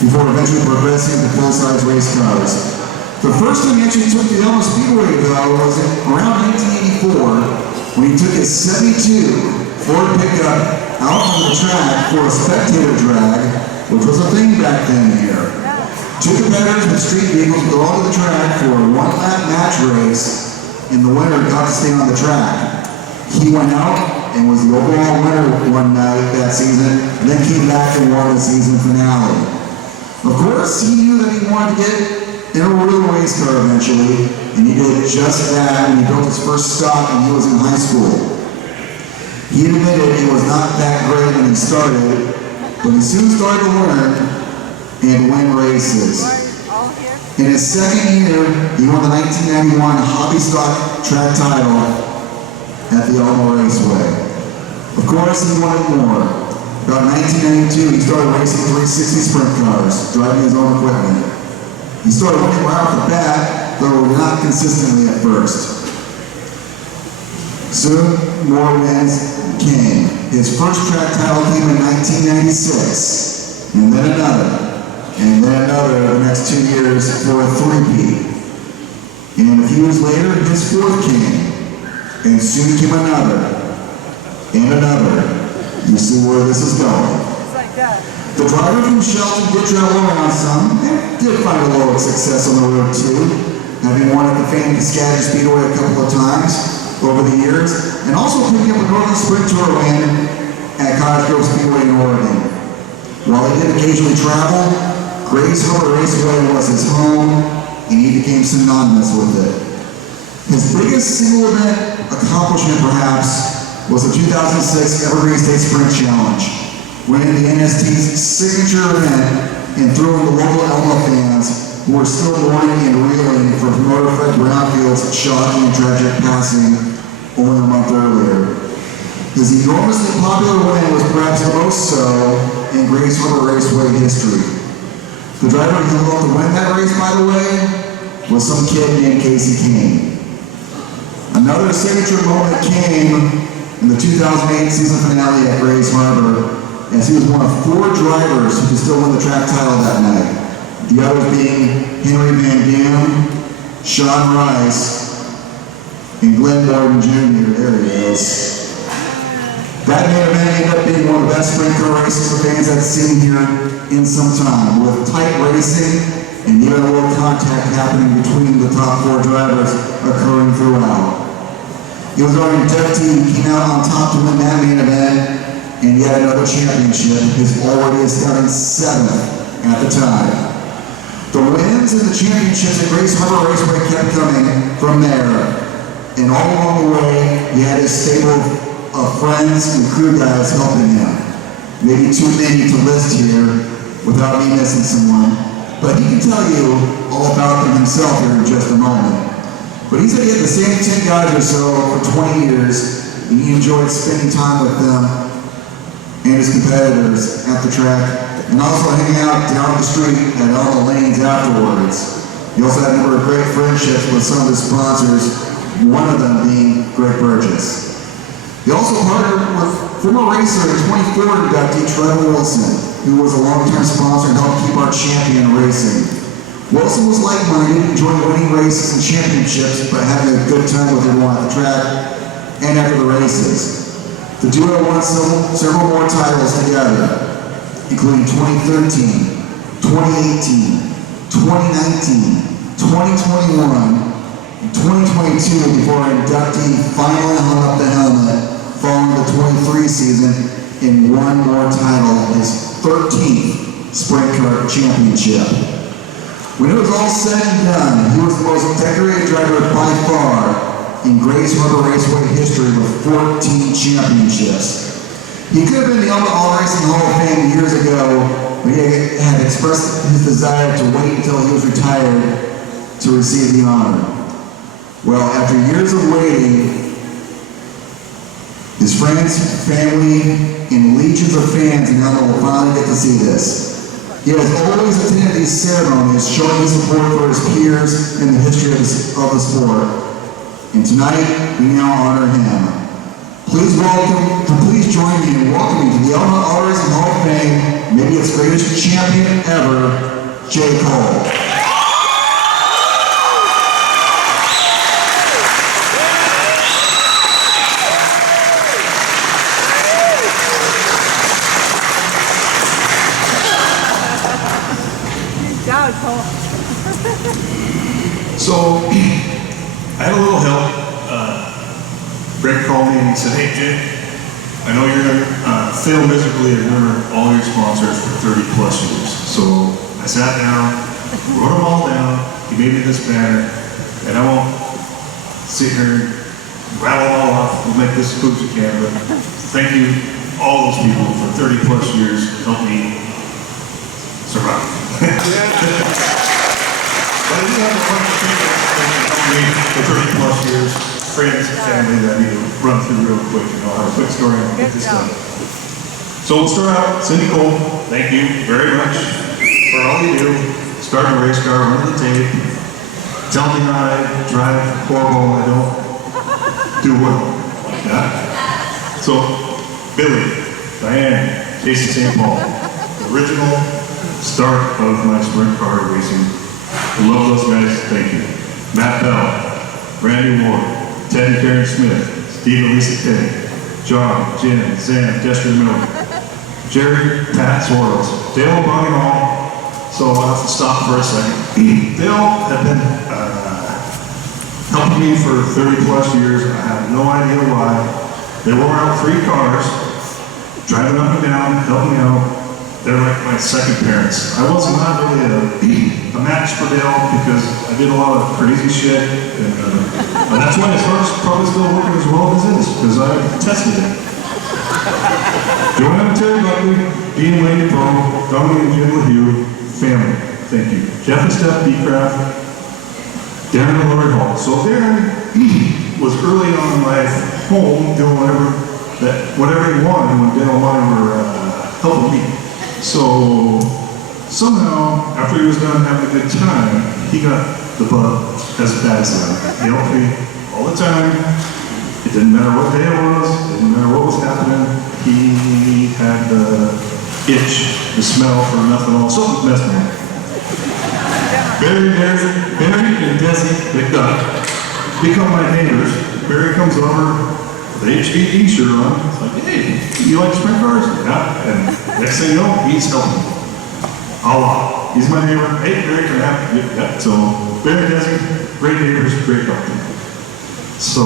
before eventually progressing to full-size race cars. The first time he actually took the Elma Speedway, though, was around 1984, when he took his 72 Ford pickup out on the track for a spectator drag, which was a thing back then here. 2 competitors with street vehicles would go onto the track for a 1-lap match race, and the winner got to stay on the track. He went out and was the overall winner one night that season, and then came back and won the season finale. Of course, he knew that he wanted to get in a real race car eventually, and he did just that when he built his first stock when he was in high school. He admitted it was not that great when he started, but he soon started to learn and win races. In his second year, he won the 1991 Hobby Stock Track title at the Elma Raceway. Of course, he wanted more. About 1992, he started racing 360 sprint cars, driving his own equipment. He started winning right off the bat, though not consistently at first. Soon, more wins came. His first track title came in 1996, and then another the next 2 years for a 3-peat. And a few years later, his 4th came, and soon came another, and another. You see where this is going. The driver from Shelton did travel around some, and did find a little success on the road too, having won at the famed Piscataway Speedway a couple of times over the years, and also picking up a Northern Sprint Tour win at Cottage Grove Speedway in Oregon. While he did occasionally travel, Grays Harbor Raceway was his home, and he became synonymous with it. His biggest single event accomplishment, perhaps, was the 2006 Evergreen State Sprint Challenge, winning the NST's signature event and throwing the local Elma fans who were still mourning and reeling for promoter Fred Brownfield's shocking and tragic passing only a month earlier. His enormously popular win was perhaps the most so in Grays Harbor Raceway history. The driver who held to win that race, by the way, was some kid named Casey Kane. Another signature moment came in the 2008 season finale at Grays Harbor, as he was one of 4 drivers who could still win the track title that night. The others being Henry VanAagten, Sean Rice, and Glenn Morton Jr. There he is. That main event ended up being one of the best sprint car races the fans had seen here in some time, with tight racing and even a little contact happening between the top 4 drivers occurring throughout. It was our inductee who came out on top to win that main event, and yet another championship, his already astounding 7th at the time. The wins and the championships at Grays Harbor Raceway kept coming from there, and all along the way, he had his stable of friends and crew guys helping him. Maybe too many to list here without me missing someone, but he can tell you all about them himself here in just a moment. But he said he had the same 10 guys or so for 20 years, and he enjoyed spending time with them and his competitors at the track, and also hanging out down the street at all the lanes afterwards. He also had a number of great friendships with some of his sponsors, one of them being Greg Burgess. He also partnered with former racer and 24 inductee Trevor Wilson, who was a long-time sponsor and helped keep our champion racing. Wilson was like-minded, enjoyed winning races and championships, but having a good time with everyone at the track and after the races. The duo won several more titles together, including 2013, 2018, 2019, 2021, and 2022 before our inductee finally hung up the helmet following the 23 season in one more title, his 13th Sprint Car Championship. When it was all said and done, he was the most decorated driver by far in Grays Harbor Raceway history with 14 championships. He could have been the Elma All Racing Hall of Fame years ago, but he had expressed his desire to wait until he was retired to receive the honor. Well, after years of waiting, his friends, family, and legions of fans in Elma will finally get to see this. He has always attended these ceremonies, showing his support for his peers in the history of the sport. And tonight, we now honor him. Please join me in welcoming to the Elma All Racing Hall of Fame, maybe its greatest champion ever, Chet Cory. So, I had a little help. Greg called me and he said, "Hey Jay, I know you're going to fail miserably at remember all your sponsors for 30 plus years." So I sat down, wrote them all down, he made me this banner, and I won't sit here and rattle it all off, we'll make this as quick as we can, but thank you all those people for 30 plus years to help me survive. But I do have a bunch of people that helped me for 30 plus years, friends and family that I need to run through real quick. You know, I have a quick story and I'll get this done. So we'll start out, Cindy Cole, thank you very much for all you do. Starting a race car, running the tape, tell me how I drive horrible, I don't do well. Yeah? So, Billy, Diane, Casey St. Paul, the original start of my sprint car racing. I love those guys, thank you. Matt Bell, Randy Ward, Ted and Karen Smith, Steve and Lisa Kay, John, Jim, Sam, Jester Miller, Jerry, Pat Swartz, Dale Bunny Hall. So I'll have to stop for a second. Dale had been helping me for 30 plus years. I have no idea why. They wore out 3 cars, driving up and down, helping me out. They're like my second parents. I was not really a match for Dale because I did a lot of crazy shit. And that's why his heart's probably still working as well as it is, because I tested it. Joanna and Terry Buckley, Dean Lady Pro, Dominic and Jim LaHue, family, thank you. Jeff and Steph Beecraft, Darren and Lori Hall. So Darren was early on in life home doing whatever he wanted when Dale and I were helping me. So somehow, after he was done having a good time, he got the bug as bad as that. He helped me all the time. It didn't matter what day it was, it didn't matter what was happening. He had the itch, the smell for methanol, something messed me up. Barry and Desi McDuck become my neighbors. Barry comes over, the HVE shirt on. It's like, hey, you like sprint cars? Yeah. And next thing you know, he's helping me. A lot. He's my neighbor. Hey, Barry, can I have you? Yeah. So, Barry and Desi, great neighbors, great company. So,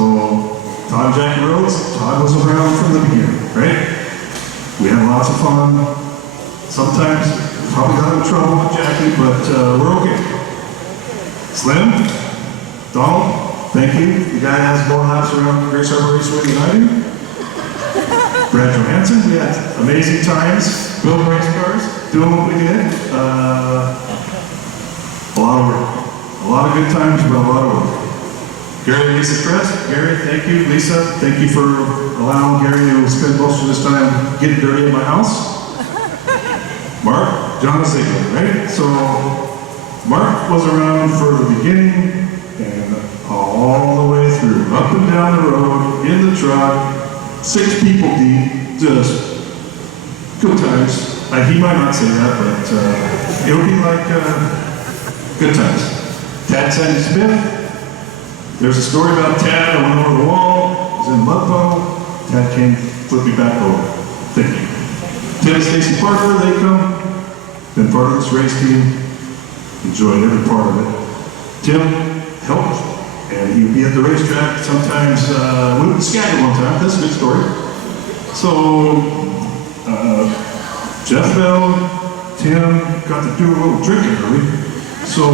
Todd and Jackie Rhodes, Todd was around from the beginning, right? We had lots of fun. Sometimes, probably got in trouble with Jackie, but we're okay. Slim, Donald, thank you. The guy has more laps around Grays Harbor Raceway than I do. Brad Johansson, we had amazing times building race cars, doing what we did. A lot of work. A lot of good times, but a lot of work. Gary and Lisa Crest, Gary, thank you. Lisa, thank you for allowing Gary to spend most of his time getting dirty in my house. Mark, John Ziegler, right? So, Mark was around for the beginning and all the way through, up and down the road, in the truck, 6 people deep, just good times. He might not say that, but it'll be like good times. Tad Sandy Smith, there's a story about Tad. I went over the wall, was in Mudbow. Tad came, flipped me back over. Thank you. Tim and Stacy Parker, they come, been part of this race team, enjoyed every part of it. Tim helped, and he would be at the racetrack sometimes. We went to Skagit one time, that's a good story. So, Jeff Bell, Tim got to do a little drinking early. So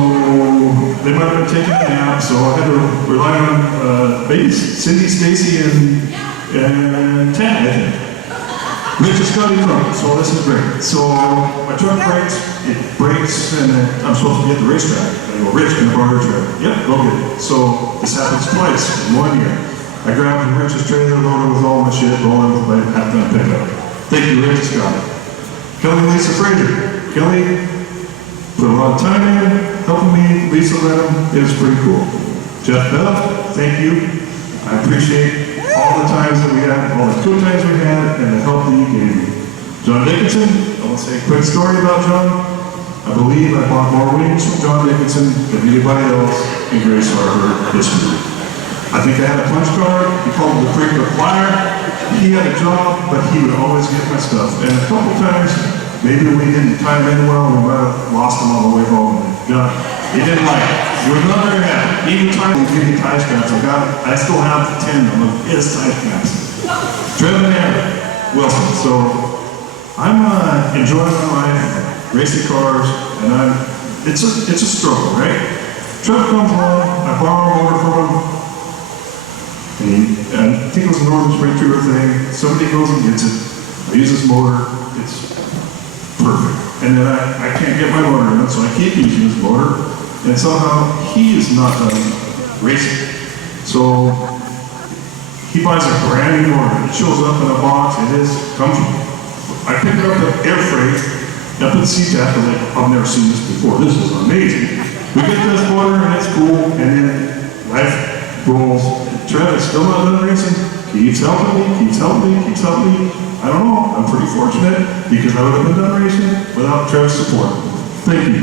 they might have been taking a nap, so I had to rely on maybe Cindy, Stacy, and Tad, I think. Rich is Scotty Trump, so this is great. So my truck breaks, it breaks, and I'm supposed to be at the racetrack. I go, Rich, can I borrow your trailer? Yep, go get it. So this happens twice in 1 year. I grabbed Rich's trailer, loaded with all my shit, rolling with my half-ton pickup. Thank you, Rich and Scotty. Kelly and Lisa Fraser. Kelly put a lot of time in, helping me. Lisa led him. It was pretty cool. Jeff Bell, thank you. I appreciate all the times that we had, all the good times we had, and the help that you gave me. John Dickinson, I want to say a quick story about John. I believe I bought more wings from John Dickinson than anybody else in Grays Harbor history. I think I had a punch card. He called it the frequent flyer. He had a job, but he would always get my stuff. And a couple times, maybe we didn't time in well, we might have lost him on the way home. He didn't like it. He was not very happy. Even time to give me tie straps. I still have 10 of them, his tie straps. Trevor Wilson. So I'm enjoying my life, racing cars, and it's a struggle, right? Trevor comes along, I borrow a motor from him, and I think it was a Northern Spring Tour thing. Somebody goes and gets it. I use this motor. It's perfect. And then I can't get my motor in it, so I keep using this motor. And somehow he is not done racing. So he buys a brand new motor. It shows up in a box. It is comfortable. I pick it up at air freight. I put the seat back. I'm like, I've never seen this before. This is amazing. We get this motor and it's cool. And then life rolls. Trevor's still not done racing. Keeps helping me, keeps helping me, keeps helping me. I don't know, I'm pretty fortunate because I would have been done racing without Trev's support. Thank you.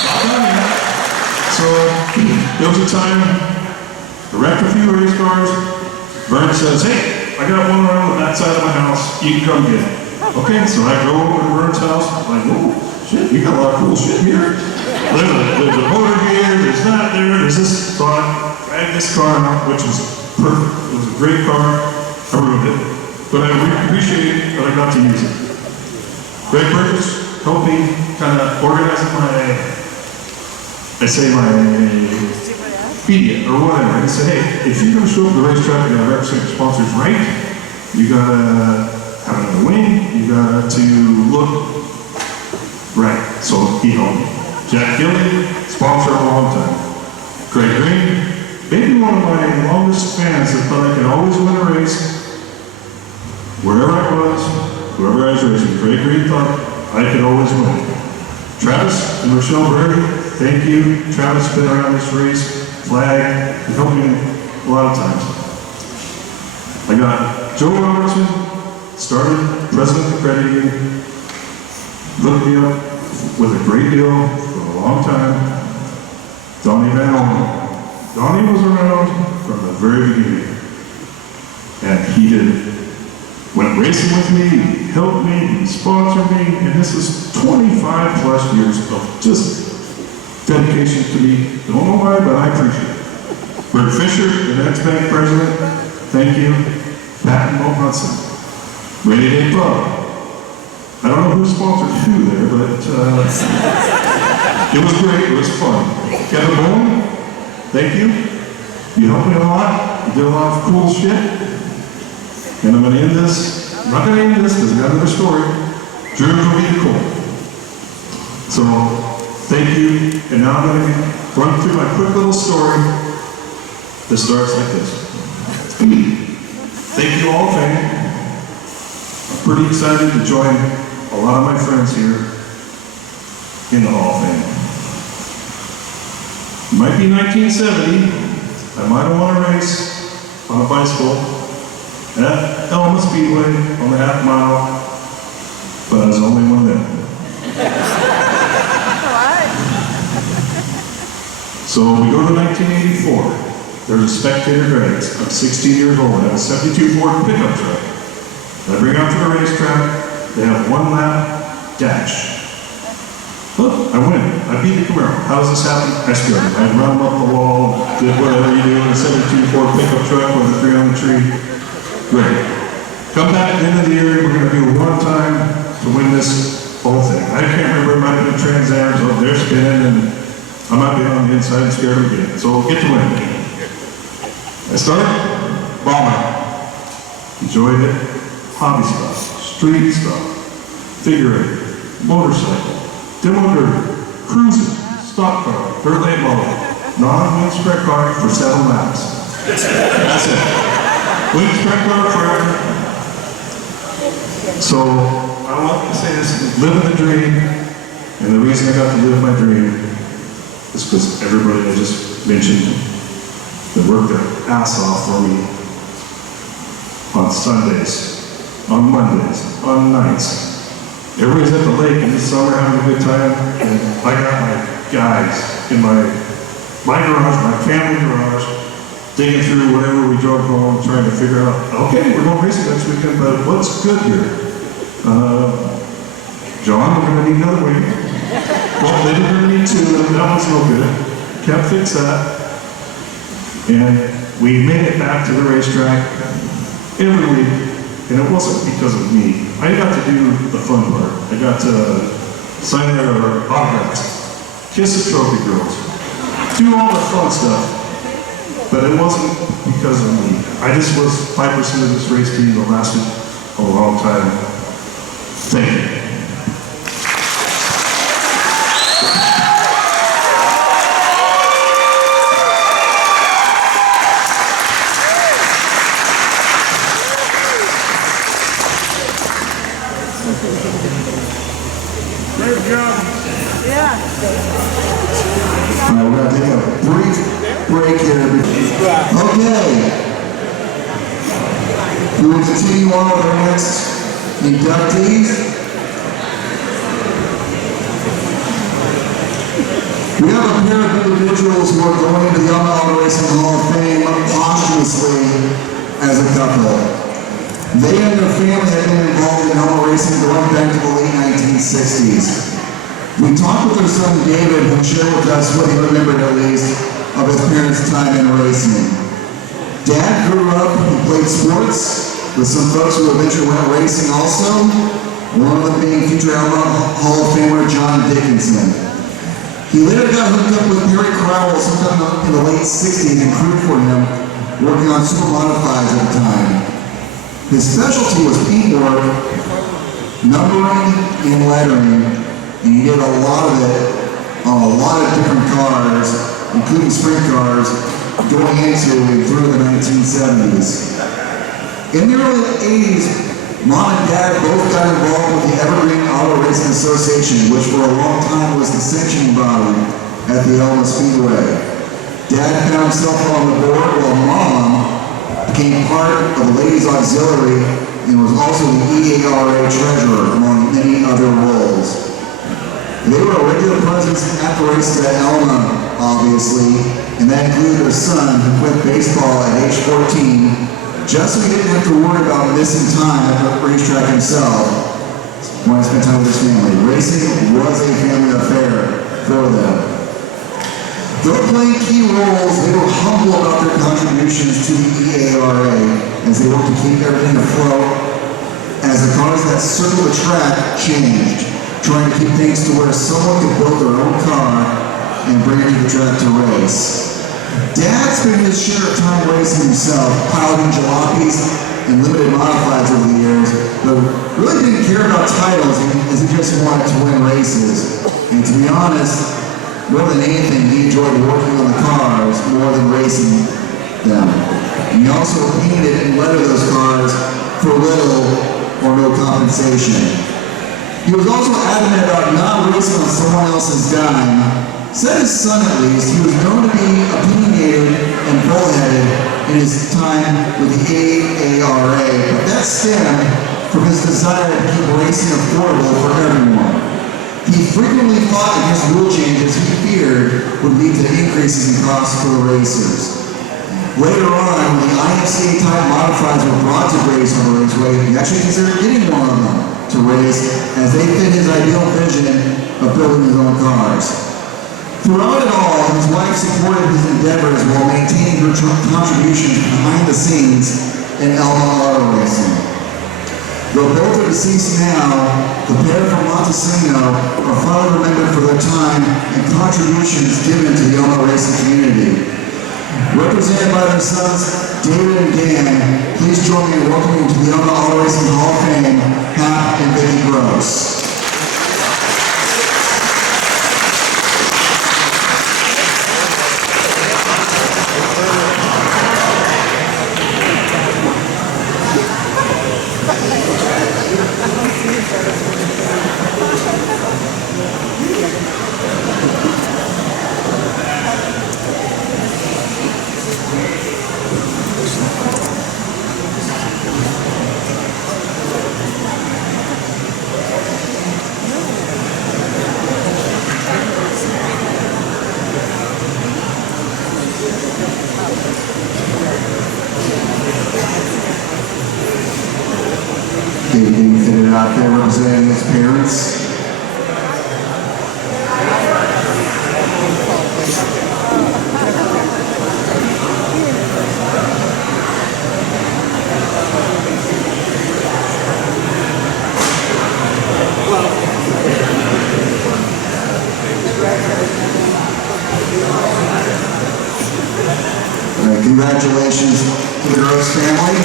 Not done yet. So, there was a time, I wrecked a few race cars. Vern says, hey, I got one around the back side of my house, you can come get it. Okay, so I go over to Vern's house, I'm like, whoa, shit, you got a lot of cool shit here. There's a motor here, there's that there, there's this. So I dragged this car out, which was perfect. It was a great car. I ruined it. But I appreciate that I got to use it. Greg Burgess helped me kind of organizing my media or whatever. He said, hey, if you're going to show up at the racetrack, you got to represent your sponsors right. You got to have another wing. You got to look right. So he helped me. Jack Gilly, sponsor a long time. Craig Green, maybe one of my longest fans that thought I could always win a race. Wherever I was, whoever I was racing, Craig Green thought I could always win. Travis and Rochelle Brady, thank you. Travis has been around this race, flag, and helped me a lot of times. I got Joe Robertson, started president of the credit union, looked me up, with a great deal for a long time, VanAagten. Donnie was around from the very beginning. And he went racing with me, he helped me, he sponsored me, and this is 25 plus years of just dedication to me. Don't know why, but I appreciate it. Bert Fisher, the next bank president, thank you. Pat and Mo Hudson. Rainy Day Bob. I don't know who sponsored who there, but it was great, it was fun. Kevin Bowen, thank you. You helped me a lot. You did a lot of cool shit. And I'm gonna end this. I'm not gonna end this because I got another story. Drew will be cool. So, thank you. And now I'm gonna run through my quick little story that starts like this. Thank you all, fam. I'm pretty excited to join a lot of my friends here in the Hall of Fame. It might be 1970. I might have won a race on a bicycle at Elma Speedway on the half mile, but I was the only one there. So we go to 1984. There's a spectator race. I'm 16 years old. I have a 72 Ford pickup truck. I bring out to the racetrack. They have one lap dash. Look, I win. I beat the Camaro. How does this happen? I started. I run up the wall, did whatever you do in a 72 Ford pickup truck with a 3 on the tree. Great. Come back at the end of the year, we're going to do one time to win this whole thing. I can't remember, it might have been Trans Ams, oh, they're spinning, and I might be on the inside and scared of again. So we'll get to win. I started bombing. Enjoyed it. Hobby stuff, street stuff, figure eight, motorcycle, demo dirt, cruising, stock car, third lane motor, non-wing sprint car for 7 laps. That's it. Wing sprint car forever. So I want to say this, living the dream, and the reason I got to live my dream is because everybody I just mentioned, they worked their ass off for me on Sundays, on Mondays, on nights. Everybody's at the lake in the summer having a good time, and I got my guys in my garage, my family garage, digging through whatever we drove home, trying to figure out, okay, we're going racing next weekend, but what's good here? John, we're going to need another wing. Well, they were going to need 2, that one's no good. Can't fix that. And we made it back to the racetrack every week, and it wasn't because of me. I got to do the fun part. I got to sign their autographs, kiss the trophy girls, do all the fun stuff. But it wasn't because of me. I just was 5% of this race team that lasted a long time. Thank you. Great job. All right, we're going to take a brief break here. Okay. We will continue on with our next inductees. We have a pair of individuals who are going to the Elma Auto Racing Hall of Fame posthumously as a couple. They and their family have been involved in Elma racing going back to the late 1960s. We talked with their son David, who shared with us what he remembered at least of his parents' time in racing. Dad grew up, he played sports with some folks who eventually went racing also, one of them being future Elma Hall of Famer John Dickinson. He later got hooked up with Perry Crowell sometime in the late 60s and crewed for him, working on super modifieds at the time. His specialty was paintwork, numbering, and lettering, and he did a lot of it on a lot of different cars, including sprint cars, going into and through the 1970s. In the early 80s, Mom and Dad both got involved with the Evergreen Auto Racing Association, which for a long time was the sanctioning body at the Elma Speedway. Dad found himself on the board while Mom became part of the Ladies Auxiliary and was also the EARA treasurer, among many other roles. They were a regular presence at the races at Elma, obviously, and that included their son, who quit baseball at age 14, just so he didn't have to worry about missing time at the racetrack himself. Wanted to spend time with his family. Racing was a family affair for them. Though playing key roles, they were humble about their contributions to the EARA as they worked to keep everything afloat as the cars that circled the track changed, trying to keep things to where someone could build their own car and bring it to the track to race. Dad spent his share of time racing himself, piloting jalopies and limited modifieds over the years, but really didn't care about titles as he just wanted to win races. And to be honest, more than anything, he enjoyed working on the cars more than racing them. And he also painted and lettered those cars for little or no compensation. He was also adamant about not racing on someone else's dime. Said his son, at least, he was known to be opinionated and bullheaded in his time with the AARA, but that stemmed from his desire to keep racing affordable for everyone. He frequently fought against rule changes he feared would lead to increases in costs for the racers. Later on, when the IMCA-type modifieds were brought to Grays Harbor Raceway, he actually considered getting one of them to race as they fit his ideal vision of building his own cars. Throughout it all, his wife supported his endeavors while maintaining her contributions behind the scenes in Elma auto racing. Though both are deceased now, the pair from Montesino are fondly remembered for their time and contributions given to the Elma racing community. Represented by their sons, David and Dan, please join me in welcoming to the Elma Auto Racing Hall of Fame, Hap and Vicki Gross. Getting fitted out there representing his parents. Congratulations to the Gross family.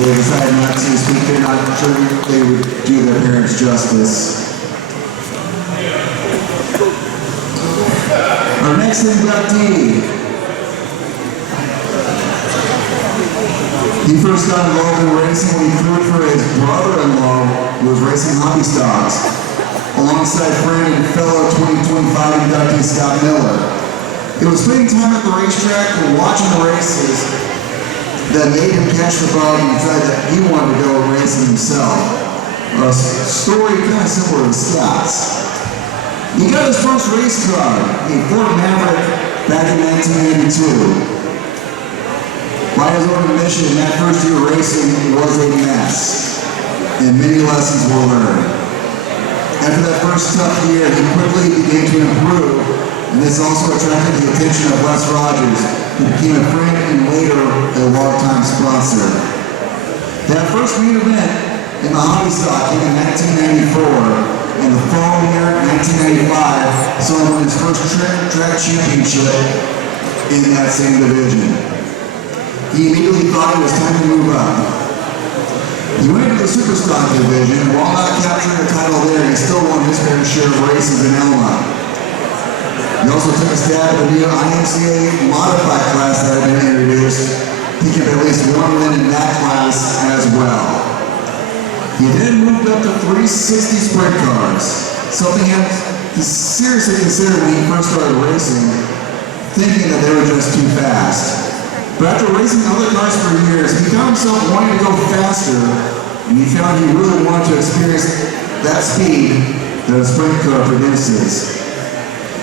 They decided not to speak. They're not sure they would do their parents justice. Our next inductee. He first got involved in racing when he crewed for his brother-in-law, who was racing hobby stocks, alongside friend and fellow 2025 inductee Scott Miller. It was spending time at the racetrack and watching the races that made him catch the bug and decide that he wanted to go racing himself. A story kind of similar to Scott's. He got his first race car, a Ford Maverick, back in 1982. By his own admission, that first year racing was a mess, and many lessons were learned. After that first tough year, he quickly began to improve, and this also attracted the attention of Les Rogers, who became a friend and later a longtime sponsor. That first main event in the hobby stock came in 1994, and the following year, 1995, saw him win his first track championship in that same division. He immediately thought it was time to move up. He went into the Superstock division, and while not capturing a title there, he still won his fair share of races in Elma. He also took a stab at the new IMCA modified class that had been introduced, picking up at least one win in that class as well. He then moved up to 360 sprint cars, something he had to seriously consider when he first started racing, thinking that they were just too fast. But after racing other cars for years, he found himself wanting to go faster, and he found he really wanted to experience that speed that a sprint car produces.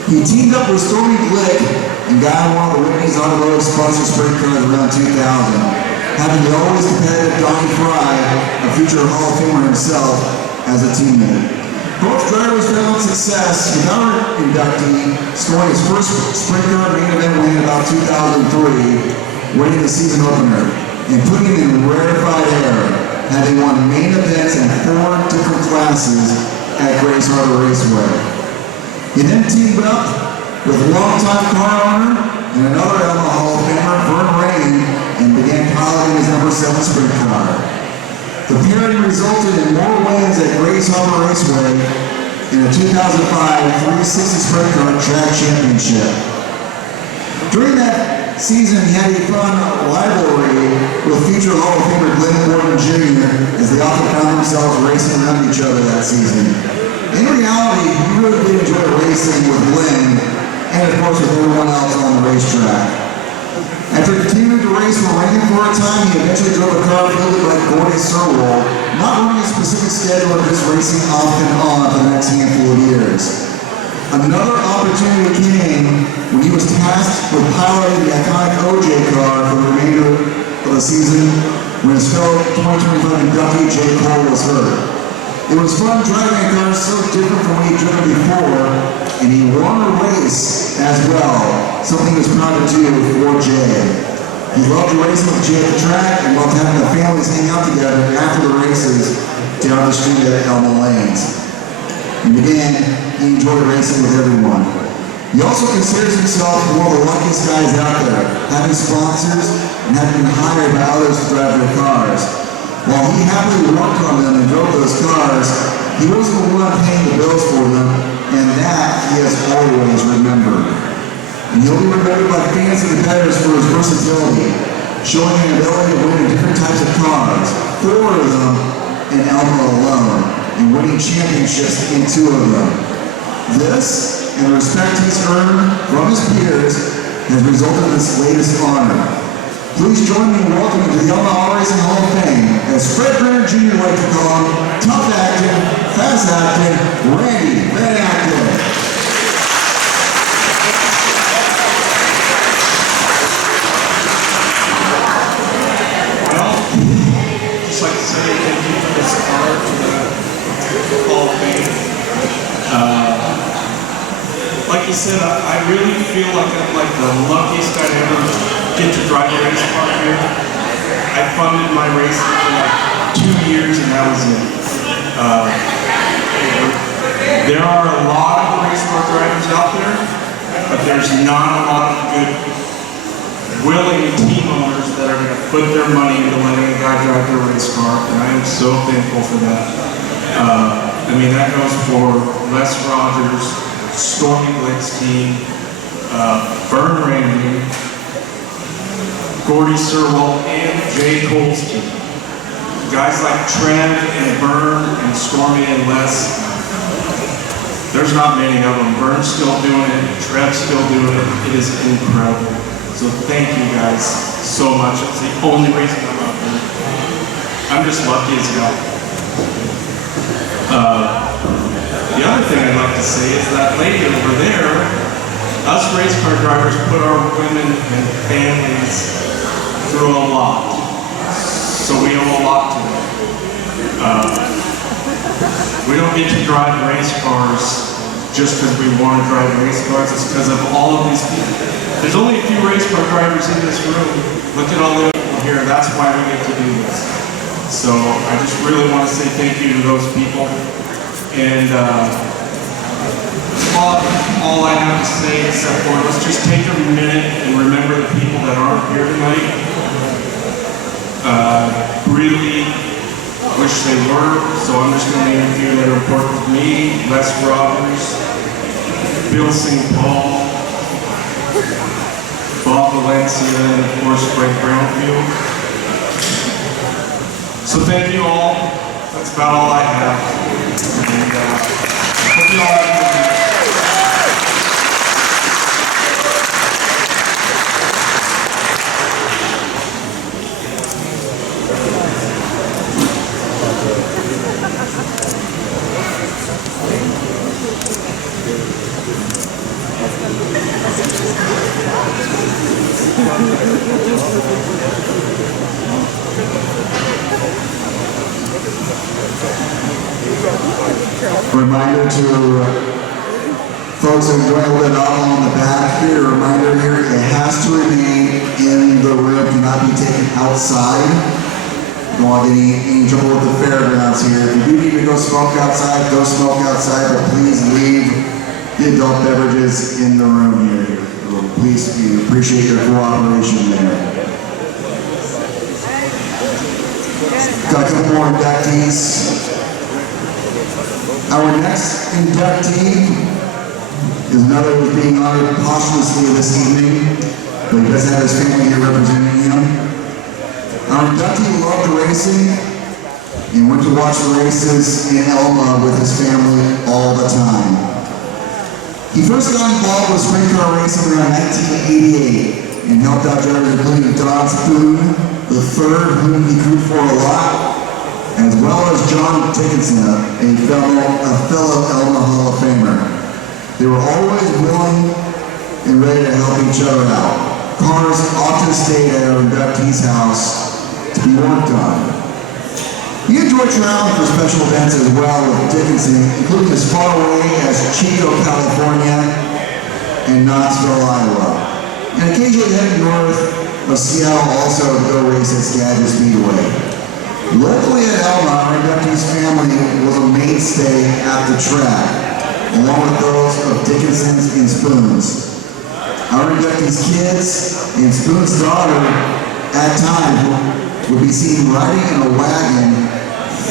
He teamed up with Stormy Glick and got one of the Whitney's Automotive sponsored sprint cars around 2000, having the always competitive Donnie Fry, a future Hall of Famer himself, as a teammate. Both drivers found success with our inductee scoring his first sprint car main event win in about 2003, winning the season opener, and putting him in rarefied air, having won main events in 4 different classes at Grays Harbor Raceway. He then teamed up with longtime car owner and another Elma Hall of Famer, Vern Rain, and began piloting his number 7 sprint car. The pairing resulted in more wins at Grays Harbor Raceway in the 2005 360 Sprint Car Track Championship. During that season, he had a fun rivalry with future Hall of Famer Glenn Gordon Jr. as they often found themselves racing around each other that season. In reality, he really did enjoy racing with Glenn and of course with everyone else on the racetrack. After continuing to race for Rain for a time, he eventually drove a car fielded by Gordy Serwell, not running a specific schedule of just racing off and on for the next handful of years. Another opportunity came when he was tasked with piloting the iconic OJ car for the remainder of the season when his fellow 2025 inductee Chet Cory was hurt. It was fun driving a car so different from what he'd driven before, and he won a race as well, something he was proud to do for Jay. He loved racing with Jay at the track and loved having the families hang out together after the races down the street at Elma Lanes. And again, he enjoyed racing with everyone. He also considers himself one of the luckiest guys out there, having sponsors and having been hired by others to drive their cars. While he happily worked on them and drove those cars, he wasn't the one paying the bills for them, and that he has always remembered. And he'll be remembered by fans and competitors for his versatility, showing an ability to win in different types of cars, 4 of them in Elma alone, and winning championships in 2 of them. This, and the respect he's earned from his peers, has resulted in this latest honor. Please join me in welcoming to the Elma Auto Racing Hall of Fame, as Fred Brenner Jr. liked to call him, tough acting, fast acting, Randy VanAagten. Well, just like to say thank you for this honor to the Hall of Fame. Like you said, I really feel like I'm like the luckiest I'd ever get to drive a race car here. I funded my racing for like 2 years and that was it. There are a lot of race car drivers out there, but there's not a lot of good, willing team owners that are going to put their money into letting a guy drive their race car, and I am so thankful for that. I mean, that goes for Les Rogers, Stormy Glick's team, Vern Randy, Gordy Serwell, and Jay Cole's team. Guys like Trev and Vern and Stormy and Les, there's not many of them. Vern's still doing it, Trev's still doing it. It is incredible. So thank you guys so much. It's the only reason I'm out here. I'm just lucky as hell. The other thing I'd like to say is that lady over there, us race car drivers put our women and families through a lot. So we owe a lot to them. We don't get to drive race cars just because we want to drive race cars. It's because of all of these people. There's only a few race car drivers in this room. Look at all the people here. That's why we get to do this. So I just really want to say thank you to those people. And all I have to say except for let's just take a minute and remember the people that aren't here tonight. Really wish they were, so I'm just going to name a few that are important to me. Les Rogers, Bill St. Paul, Bob Valencia, and of course Frank Brownfield. So thank you all. That's about all I have. And hope you all have a good day. Thank you. Reminder to folks who are enjoying a little bit on the back here, a reminder here, it has to remain in the room, cannot be taken outside. Don't want any trouble with the fairgrounds here. If you do need to go smoke outside, go smoke outside, but please leave the adult beverages in the room here. Please, we appreciate your cooperation there. Got a couple more inductees. Our next inductee is another who's being honored posthumously this evening, but he does have his family here representing him. Our inductee loved racing and went to watch the races in Elma with his family all the time. He first got involved with sprint car racing around 1988 and helped out drivers including Don Spoon III, whom he crewed for a lot, as well as John Dickinson, a fellow Elma Hall of Famer. They were always willing and ready to help each other out. Cars often stayed at our inductee's house to be worked on. He enjoyed traveling for special events as well with Dickinson, including as far away as Chico, California, and Knoxville, Iowa. And occasionally headed north of Seattle also to go race at Skagit Speedway. Locally at Elma, our inductee's family was a mainstay at the track, along with those of Dickinson's and Spoon's. Our inductee's kids and Spoon's daughter, at times, would be seen riding in a wagon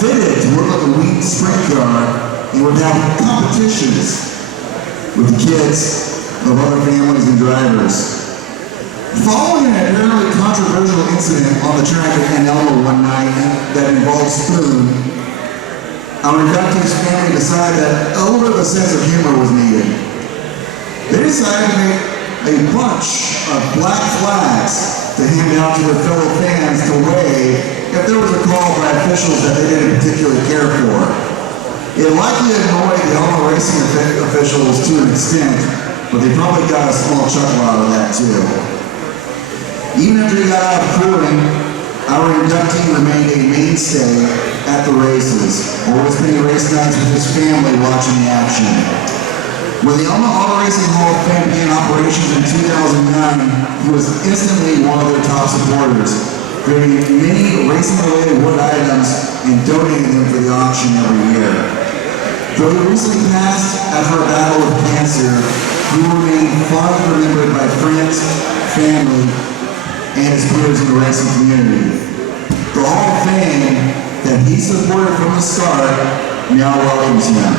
fitted to look like a wheat sprint car and would have competitions with the kids of other families and drivers. Following an apparently controversial incident on the track in Elma one night that involved Spoon, our inductee's family decided that a little bit of a sense of humor was needed. They decided to make a bunch of black flags to hand out to their fellow fans to wave if there was a call by officials that they didn't particularly care for. It likely annoyed the Elma racing officials to an extent, but they probably got a small chuckle out of that too. Even after he got out of crewing, our inductee remained a mainstay at the races, always spending race nights with his family watching the action. When the Elma Auto Racing Hall of Fame began operations in 2009, he was instantly one of their top supporters, creating many racing-related wood items and donating them for the auction every year. Though he recently passed after a battle with cancer, he remained fondly remembered by friends, family, and his peers in the racing community. The Hall of Fame that he supported from the start now welcomes him.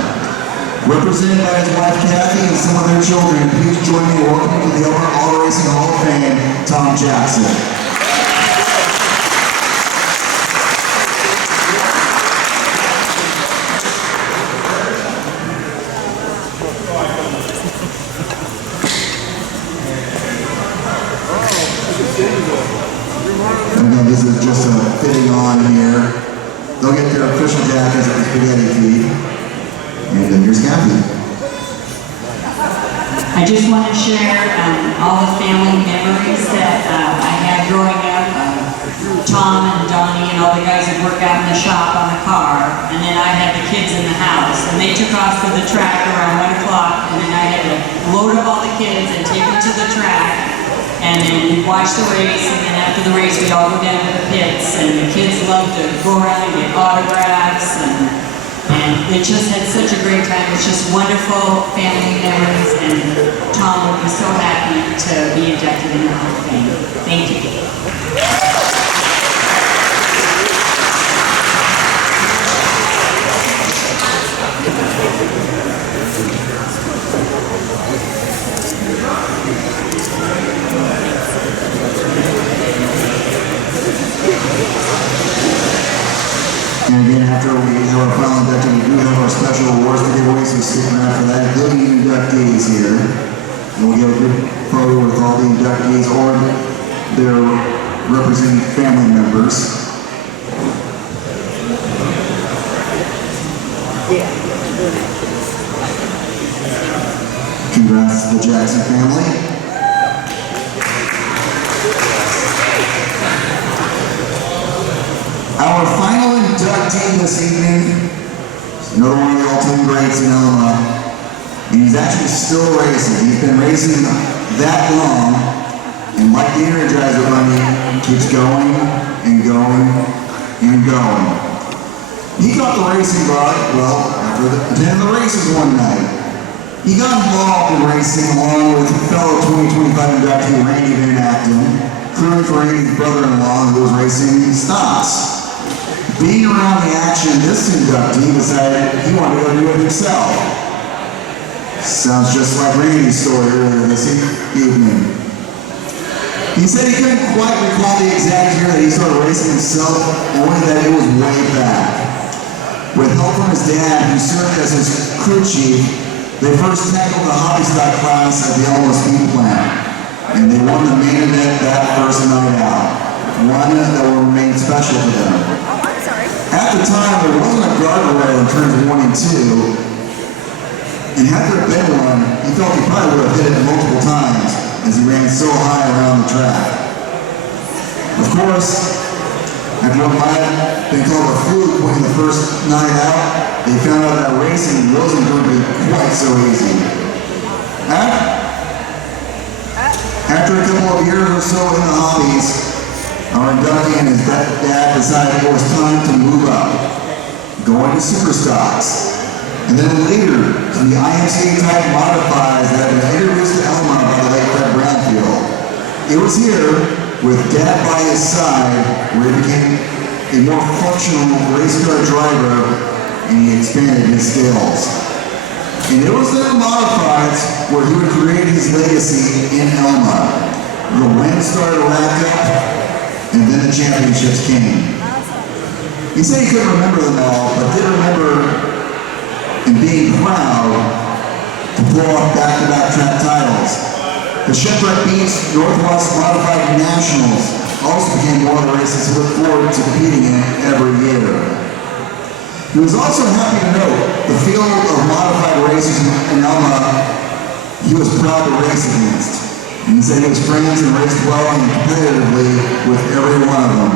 Represented by his wife Kathy and some of their children, please join me in welcoming to the Elma Auto Racing Hall of Fame, Tom Jackson. This is just a fitting on here. They'll get their official jackets at the spaghetti feed. And then here's Kathy. I just want to share all the family memories that I had growing up. Tom and Donnie and all the guys that work out in the shop on the car. And then I had the kids in the house. And they took off for the track around 1 o'clock. And then I had to load up all the kids and take them to the track. And then we watch the race, and then after the race, we all go down to the pits, and the kids love to go around and get autographs, and they just had such a great time. It's just wonderful family memories, and Tom would be so happy to be inducted in the Hall of Fame. Thank you. And again, after we have our final induction, we do have our special awards to give away, so stick around for that, including the inductees here. And we'll get a good photo with all the inductees or their representing family members. Congrats to the Jackson family. Our final inductee this evening is another one of the all-time greats in Elma, and he's actually still racing. He's been racing that long, and like the Energizer Bunny, keeps going and going and going. He got the racing bug, well, after attending the races one night. He got involved in racing along with fellow 2025 inductee Randy VanAagten, crewing for Randy's brother-in-law who was racing stocks. Being around the action, this inductee decided he wanted to go do it himself. Sounds just like Randy's story earlier this evening. He said he couldn't quite recall the exact year that he started racing himself, only that it was way back. With help from his dad, who served as his crew chief, they first tackled the hobby stock class at the Elma Speed Plant, and they won the main event that first night out, one that will remain special to them. At the time, there wasn't a guardrail in turns 1 and 2, and had there been one, he felt he probably would have hit it multiple times as he ran so high around the track. Of course, after what might have been called a fluke winning the first night out, they found out that racing wasn't going to be quite so easy. After a couple of years or so in the hobbies, our inductee and his dad decided it was time to move up, going to super stocks, and then later to the IMCA type modifies that had been introduced to Elma by the late Fred Brownfield. It was here, with Dad by his side, where he became a more functional race car driver, and he expanded his skills. And it was the modifieds where he would create his legacy in Elma. The wins started to rack up, and then the championships came. He said he couldn't remember them all, but did remember and being proud to pull off back-to-back track titles. The Chevrolet Beats Northwest Modified Nationals also became one of the races he looked forward to competing in every year. He was also happy to note the field of modified races in Elma he was proud to race against. And he said he was friends and raced well and competitively with every one of them.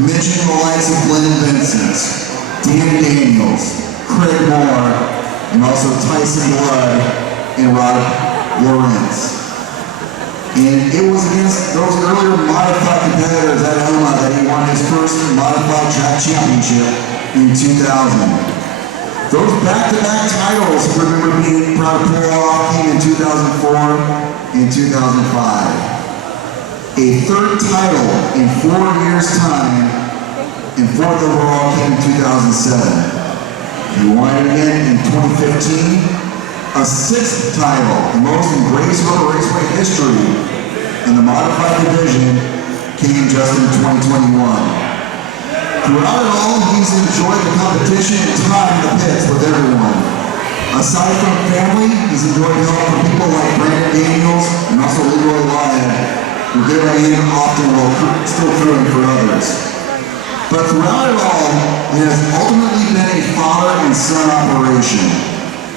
Mentioning the likes of Glenn Vincent, Dan Daniels, Craig Moore, and also Tyson Blood and Rod Lawrence. And it was against those earlier modified competitors at Elma that he won his first modified track championship in 2000. Those back-to-back titles, he remember being proud to pull off, came in 2004 and 2005. A third title in 4 years' time, and fourth overall came in 2007. He won it again in 2015, a sixth title, the most in Grays Harbor Raceway history, in the modified division came just in 2021. Throughout it all, he's enjoyed the competition and time in the pits with everyone. Aside from family, he's enjoyed help from people like Brandon Daniels and also Leroy Lyon, who give him often while still crewing for others. But throughout it all, it has ultimately been a father and son operation.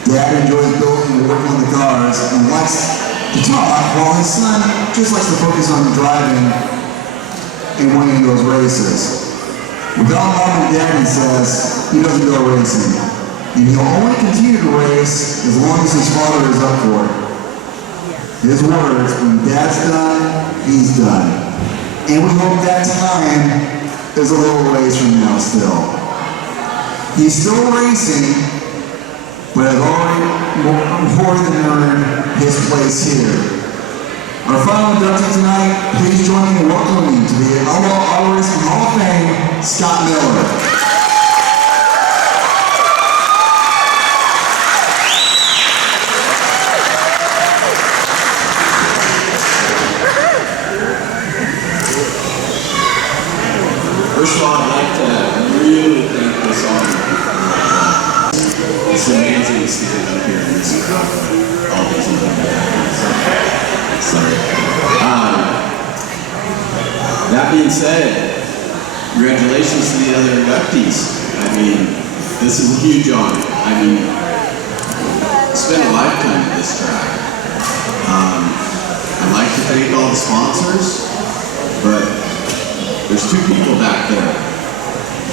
Dad enjoys building and working on the cars and likes to talk, while his son just likes to focus on driving and winning those races. Without mom and dad, he says, he doesn't go racing. And he'll only continue to race as long as his father is up for it. His words, when dad's done, he's done. And we hope that time is a little ways from now still. He's still racing, but has already more than earned his place here. Our final inductee tonight, please join me in welcoming to the Elma Auto Racing Hall of Fame, Scott Miller. First of all, I'd like to really thank this audience. It's amazing to see it up here in this crowd with all these other sorry. That being said, congratulations to the other inductees. I mean, this is a huge honor. I mean, spend a lifetime at this track. thank all the sponsors, but there's two people back there.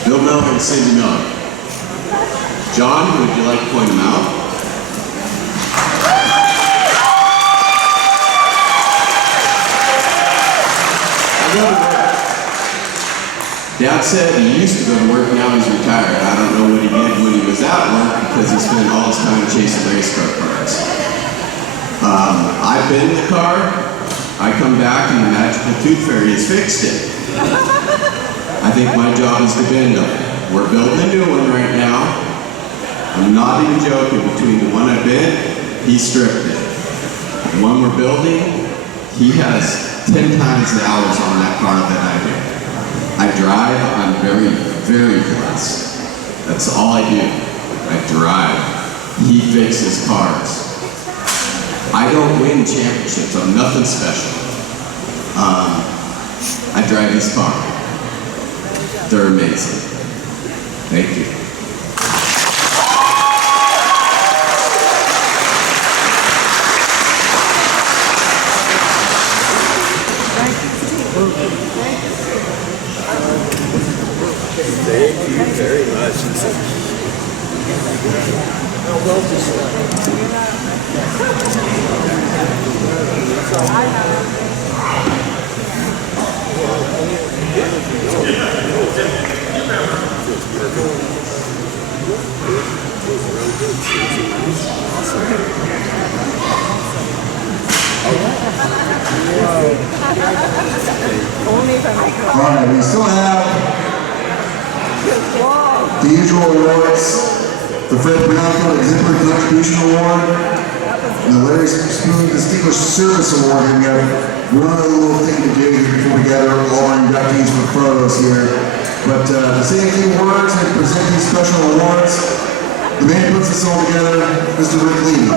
Bill Miller and Cindy Miller. John, would you like to point them out? Dad said he used to go to work, now he's retired. I don't know what he did when he was at work because he spent all his time chasing race car parts. I've been in the car, I come back and the magical tooth fairy has fixed it. I think my job is to bend them. We're building a new one right now. I'm not even joking, between the one I bent, he stripped it. The one we're building, he has 10 times the hours on that car that I do. I drive, I'm very, very blessed. That's all I do. I drive. He fixes cars. I don't win championships, I'm nothing special. I drive his car. They're amazing. Thank you. Thank you very much. All right, we still have the usual awards. The Fred Brownfield Exemplary Contribution Award, and the Larry Spoon Distinguished Service Award. And we have one other little thing to do before we gather all our inductees for photos here. But to say a few words and present these special awards, the man who puts this all together, Mr. Rick Levy.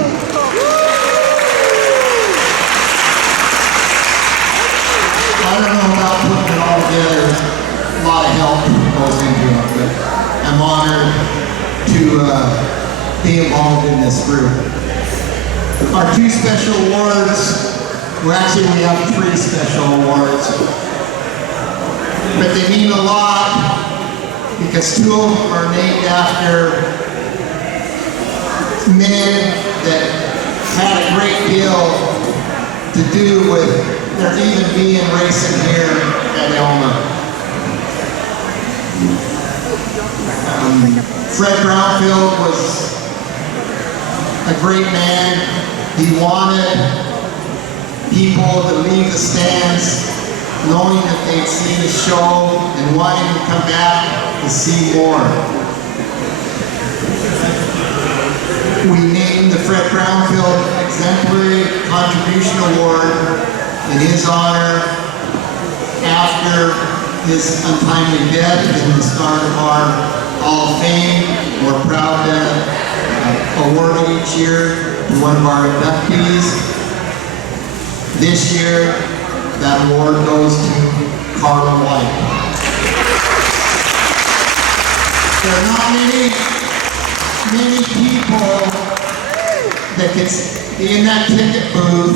I don't know about putting it all together. A lot of help goes into it, but I'm honored to be involved in this group. Our two special awards, well actually we have 3 special awards, but they mean a lot because 2 of them are named after men that had a great deal to do with there even being racing here at Elma. Fred Brownfield was a great man. He wanted people to leave the stands knowing that they'd seen the show and wanting to come back to see more. We named the Fred Brownfield Exemplary Contribution Award in his honor after his untimely death and the start of our Hall of Fame. We're proud to award it each year to one of our inductees. This year, that award goes to Carla White. There are not many people that can be in that ticket booth,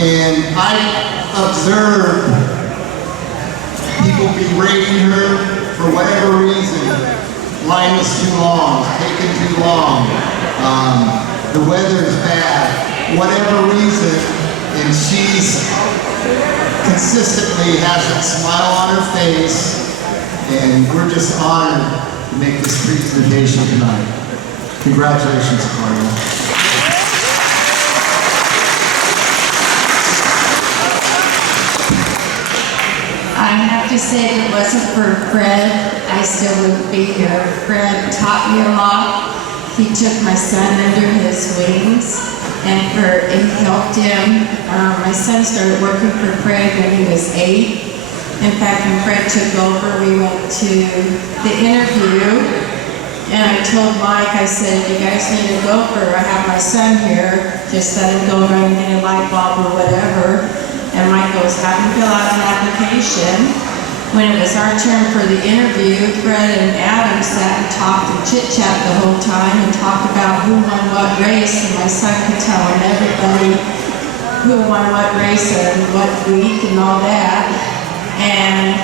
and I observed people berating her for whatever reason. Line was too long, taking too long, the weather's bad, whatever reason, and she's consistently has that smile on her face, and we're just honored to make this presentation tonight. Congratulations, Carla. I have to say, if it wasn't for Fred, I still wouldn't be here. Fred taught me a lot. He took my son under his wings, and he helped him. My son started working for Fred when he was 8. In fact, when Fred took over, we went to the interview, and I told Mike, I said, if you guys need a gopher, I have my son here, just let him go run and get a light bulb or whatever. And Mike goes, have him fill out an application. When it was our turn for the interview, Fred and Adam sat and talked and chit-chat the whole time and talked about who won what race, and my son could tell him everybody who won what race and what week and all that. And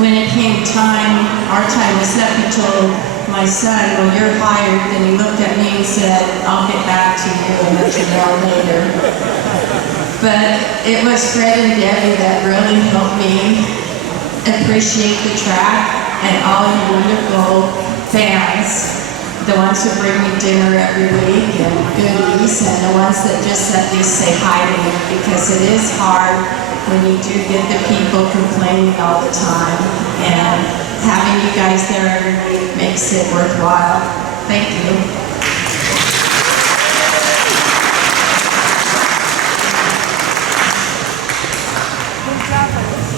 when it came time, our time was up, he told my son, well, you're hired. Then he looked at me and said, I'll get back to you and let you know later. But it was Fred and Debbie that really helped me appreciate the track, and all you wonderful fans, the ones who bring me dinner every week and goodies, and the ones that just at least say hi to me, because it is hard when you do get the people complaining all the time, and having you guys there every week makes it worthwhile. Thank you.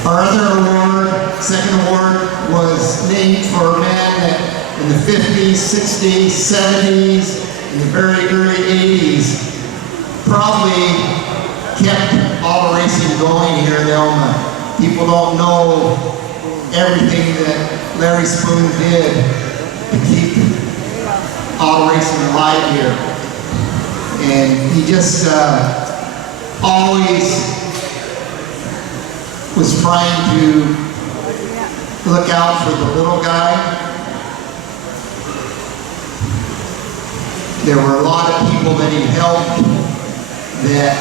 Our other award, second award, was named for a man that in the 50s, 60s, 70s, and the very early 80s probably kept auto racing going here in Elma. People don't know everything that Larry Spoon did to keep auto racing alive here. And he just always was trying to look out for the little guy. There were a lot of people that he helped that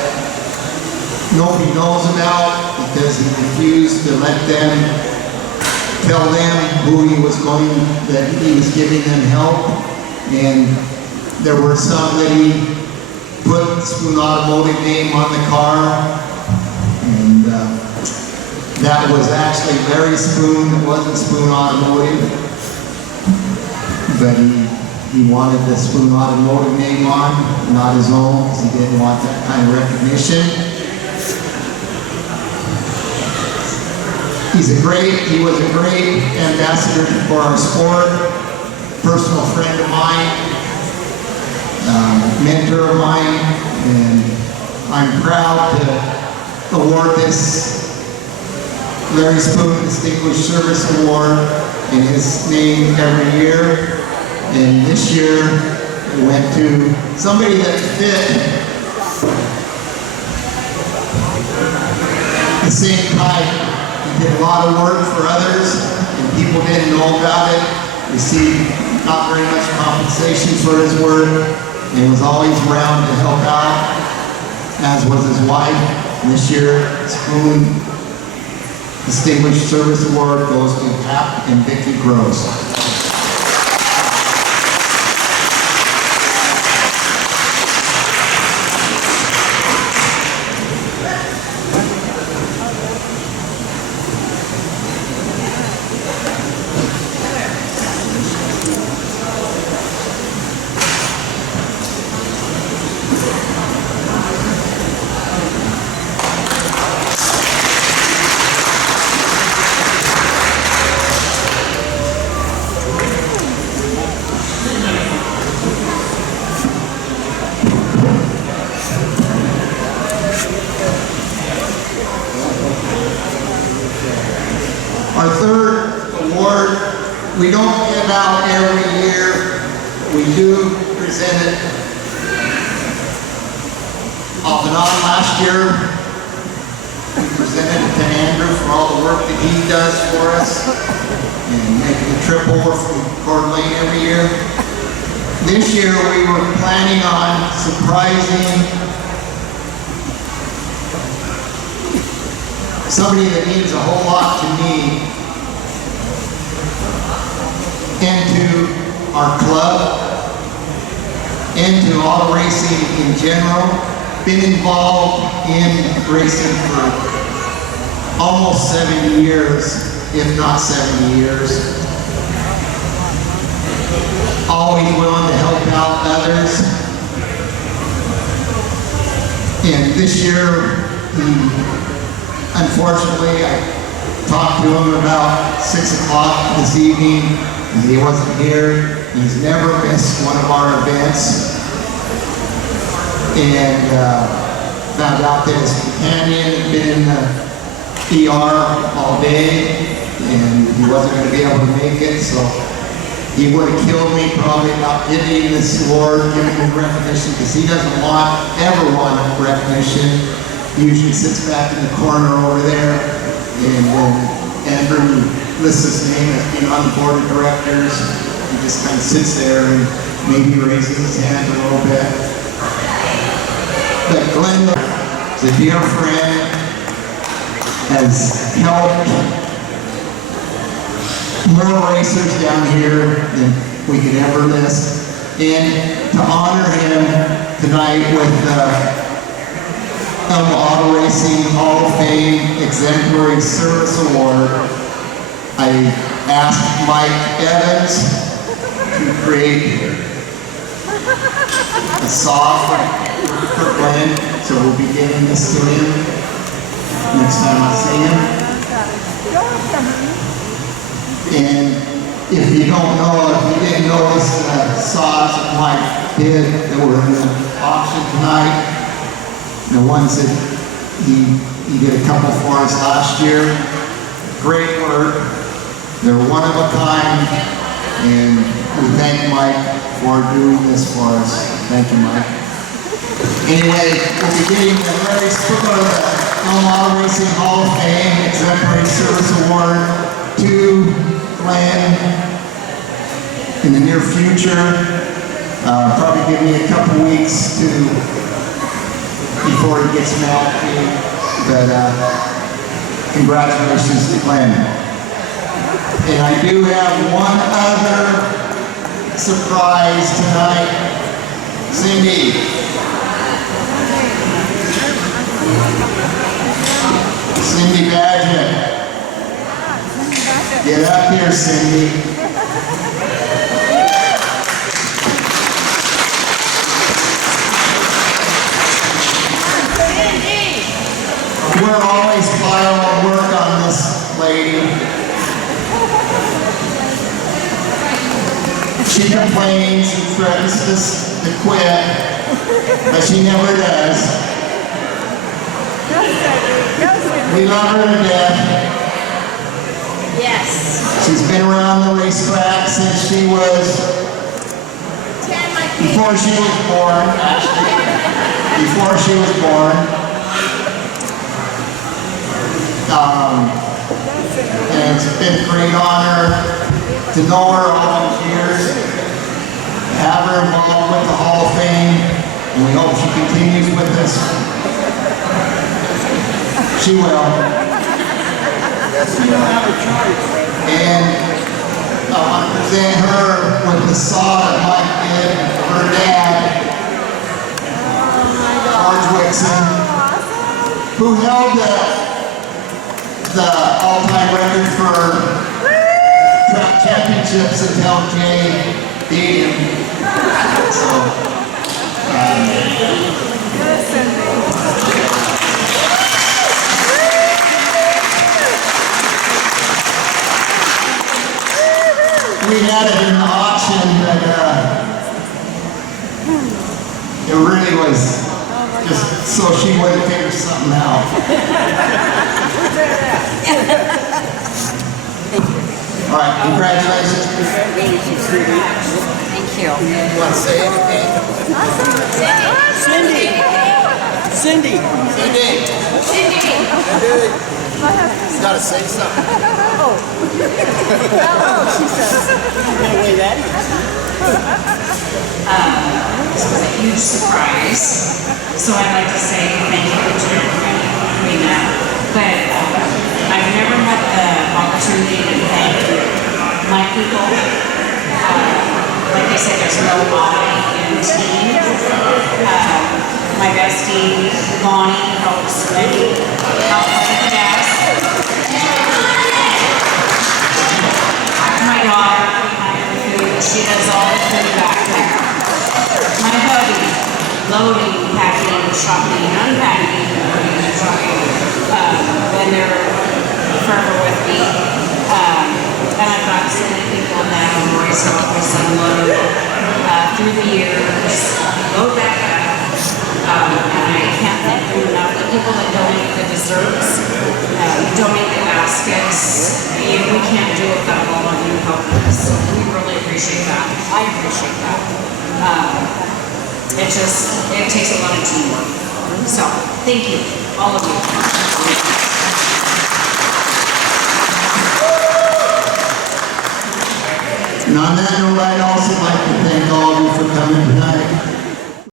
nobody knows about because he refused to let them tell them who he was going, that he was giving them help. And there were some that he put Spoon Automotive name on the car. And that was actually Larry Spoon, it wasn't Spoon Automotive. But he wanted the Spoon Automotive name on, not his own, because he didn't want that kind of recognition. He was a great ambassador for our sport, personal friend of mine, mentor of mine, and I'm proud to award this Larry Spoon Distinguished Service Award in his name every year. And this year it went to somebody that fit the same type. He did a lot of work for others and people didn't know about it. Received not very much compensation for his work and was always around to help out, as was his wife. And this year, Spoon Distinguished Service Award goes to Hap and Vicki Gross. Our third award, we don't give out every year. We do present it off and on. Last year, we presented it to Andrew for all the work that he does for us and making the trip over from Coeur d'Alene every year. This year, we were planning on surprising somebody that means a whole lot to me and to our club and to auto racing in general. Been involved in racing for almost 70 years, if not 70 years. Always willing to help out others. And this year, unfortunately, I talked to him about 6 o'clock this evening, and he wasn't here. He's never missed one of our events. And found out that his companion had been in the ER all day, and he wasn't going to be able to make it, so He would have killed me probably about giving this award, giving me recognition, because he doesn't ever want recognition. He usually sits back in the corner over there, and when Andrew lists his name as being on the board of directors, he just kind of sits there and maybe raises his hand a little bit. But Glenn is a dear friend, has helped more racers down here than we could ever list. And to honor him tonight with the Elma Auto Racing Hall of Fame Exemplary Service Award, I asked Mike Evans to create a song for Glenn, so we'll be giving this to him next time I see him. And if you don't know, if you didn't notice the saws that Mike did that were in the auction tonight, the ones that he did a couple for us last year, great work. They're one of a kind, and we thank Mike for doing this for us. Thank you, Mike. Anyway, we'll be getting the Larry Spooker of the Elma Auto Racing Hall of Fame Exemplary Service Award to Glenn in the near future. Probably give me a couple weeks before he gets mailed to me. But congratulations to Glenn. And I do have one other surprise tonight. Cindy. Cindy Badgett. Get up here, Cindy. We're always piling work on this lady. She complains and threatens us to quit, but she never does. We love her to death. Yes. She's been around the racetrack since she was, before she was born, actually. Before she was born. And it's been a great honor to know her all these years, to have her involved with the Hall of Fame, and we hope she continues with us. She will. And I want to present her with the saw that Mike did for her dad, George Wixon, who held the all-time record for track championships until Jay beat him. So, we had it in the auction, but it really was just so she wouldn't figure something out. All right, congratulations. Thank you. You want to say anything? Cindy. You got to say something. This was a huge surprise, so I'd like to say thank you to doing that. But I've never had the opportunity to thank my people. Like I said, there's no auditing in the team. My bestie, Bonnie, helps me out with the desk. My daughter, behind the food, she does all the food back there. My hubby, loading, packing, shopping, unpacking, loading, shopping. When they're forever with me. And I've got so many people that have always helped us unload through the years, load back up. And I can't thank them enough. The people that donate the desserts, donate the baskets, we can't do it without all of you helping us. So we really appreciate appreciate that. I appreciate that. It takes a lot of teamwork. So, thank you, all of you. And on that note, I'd also like to thank all of you for coming tonight.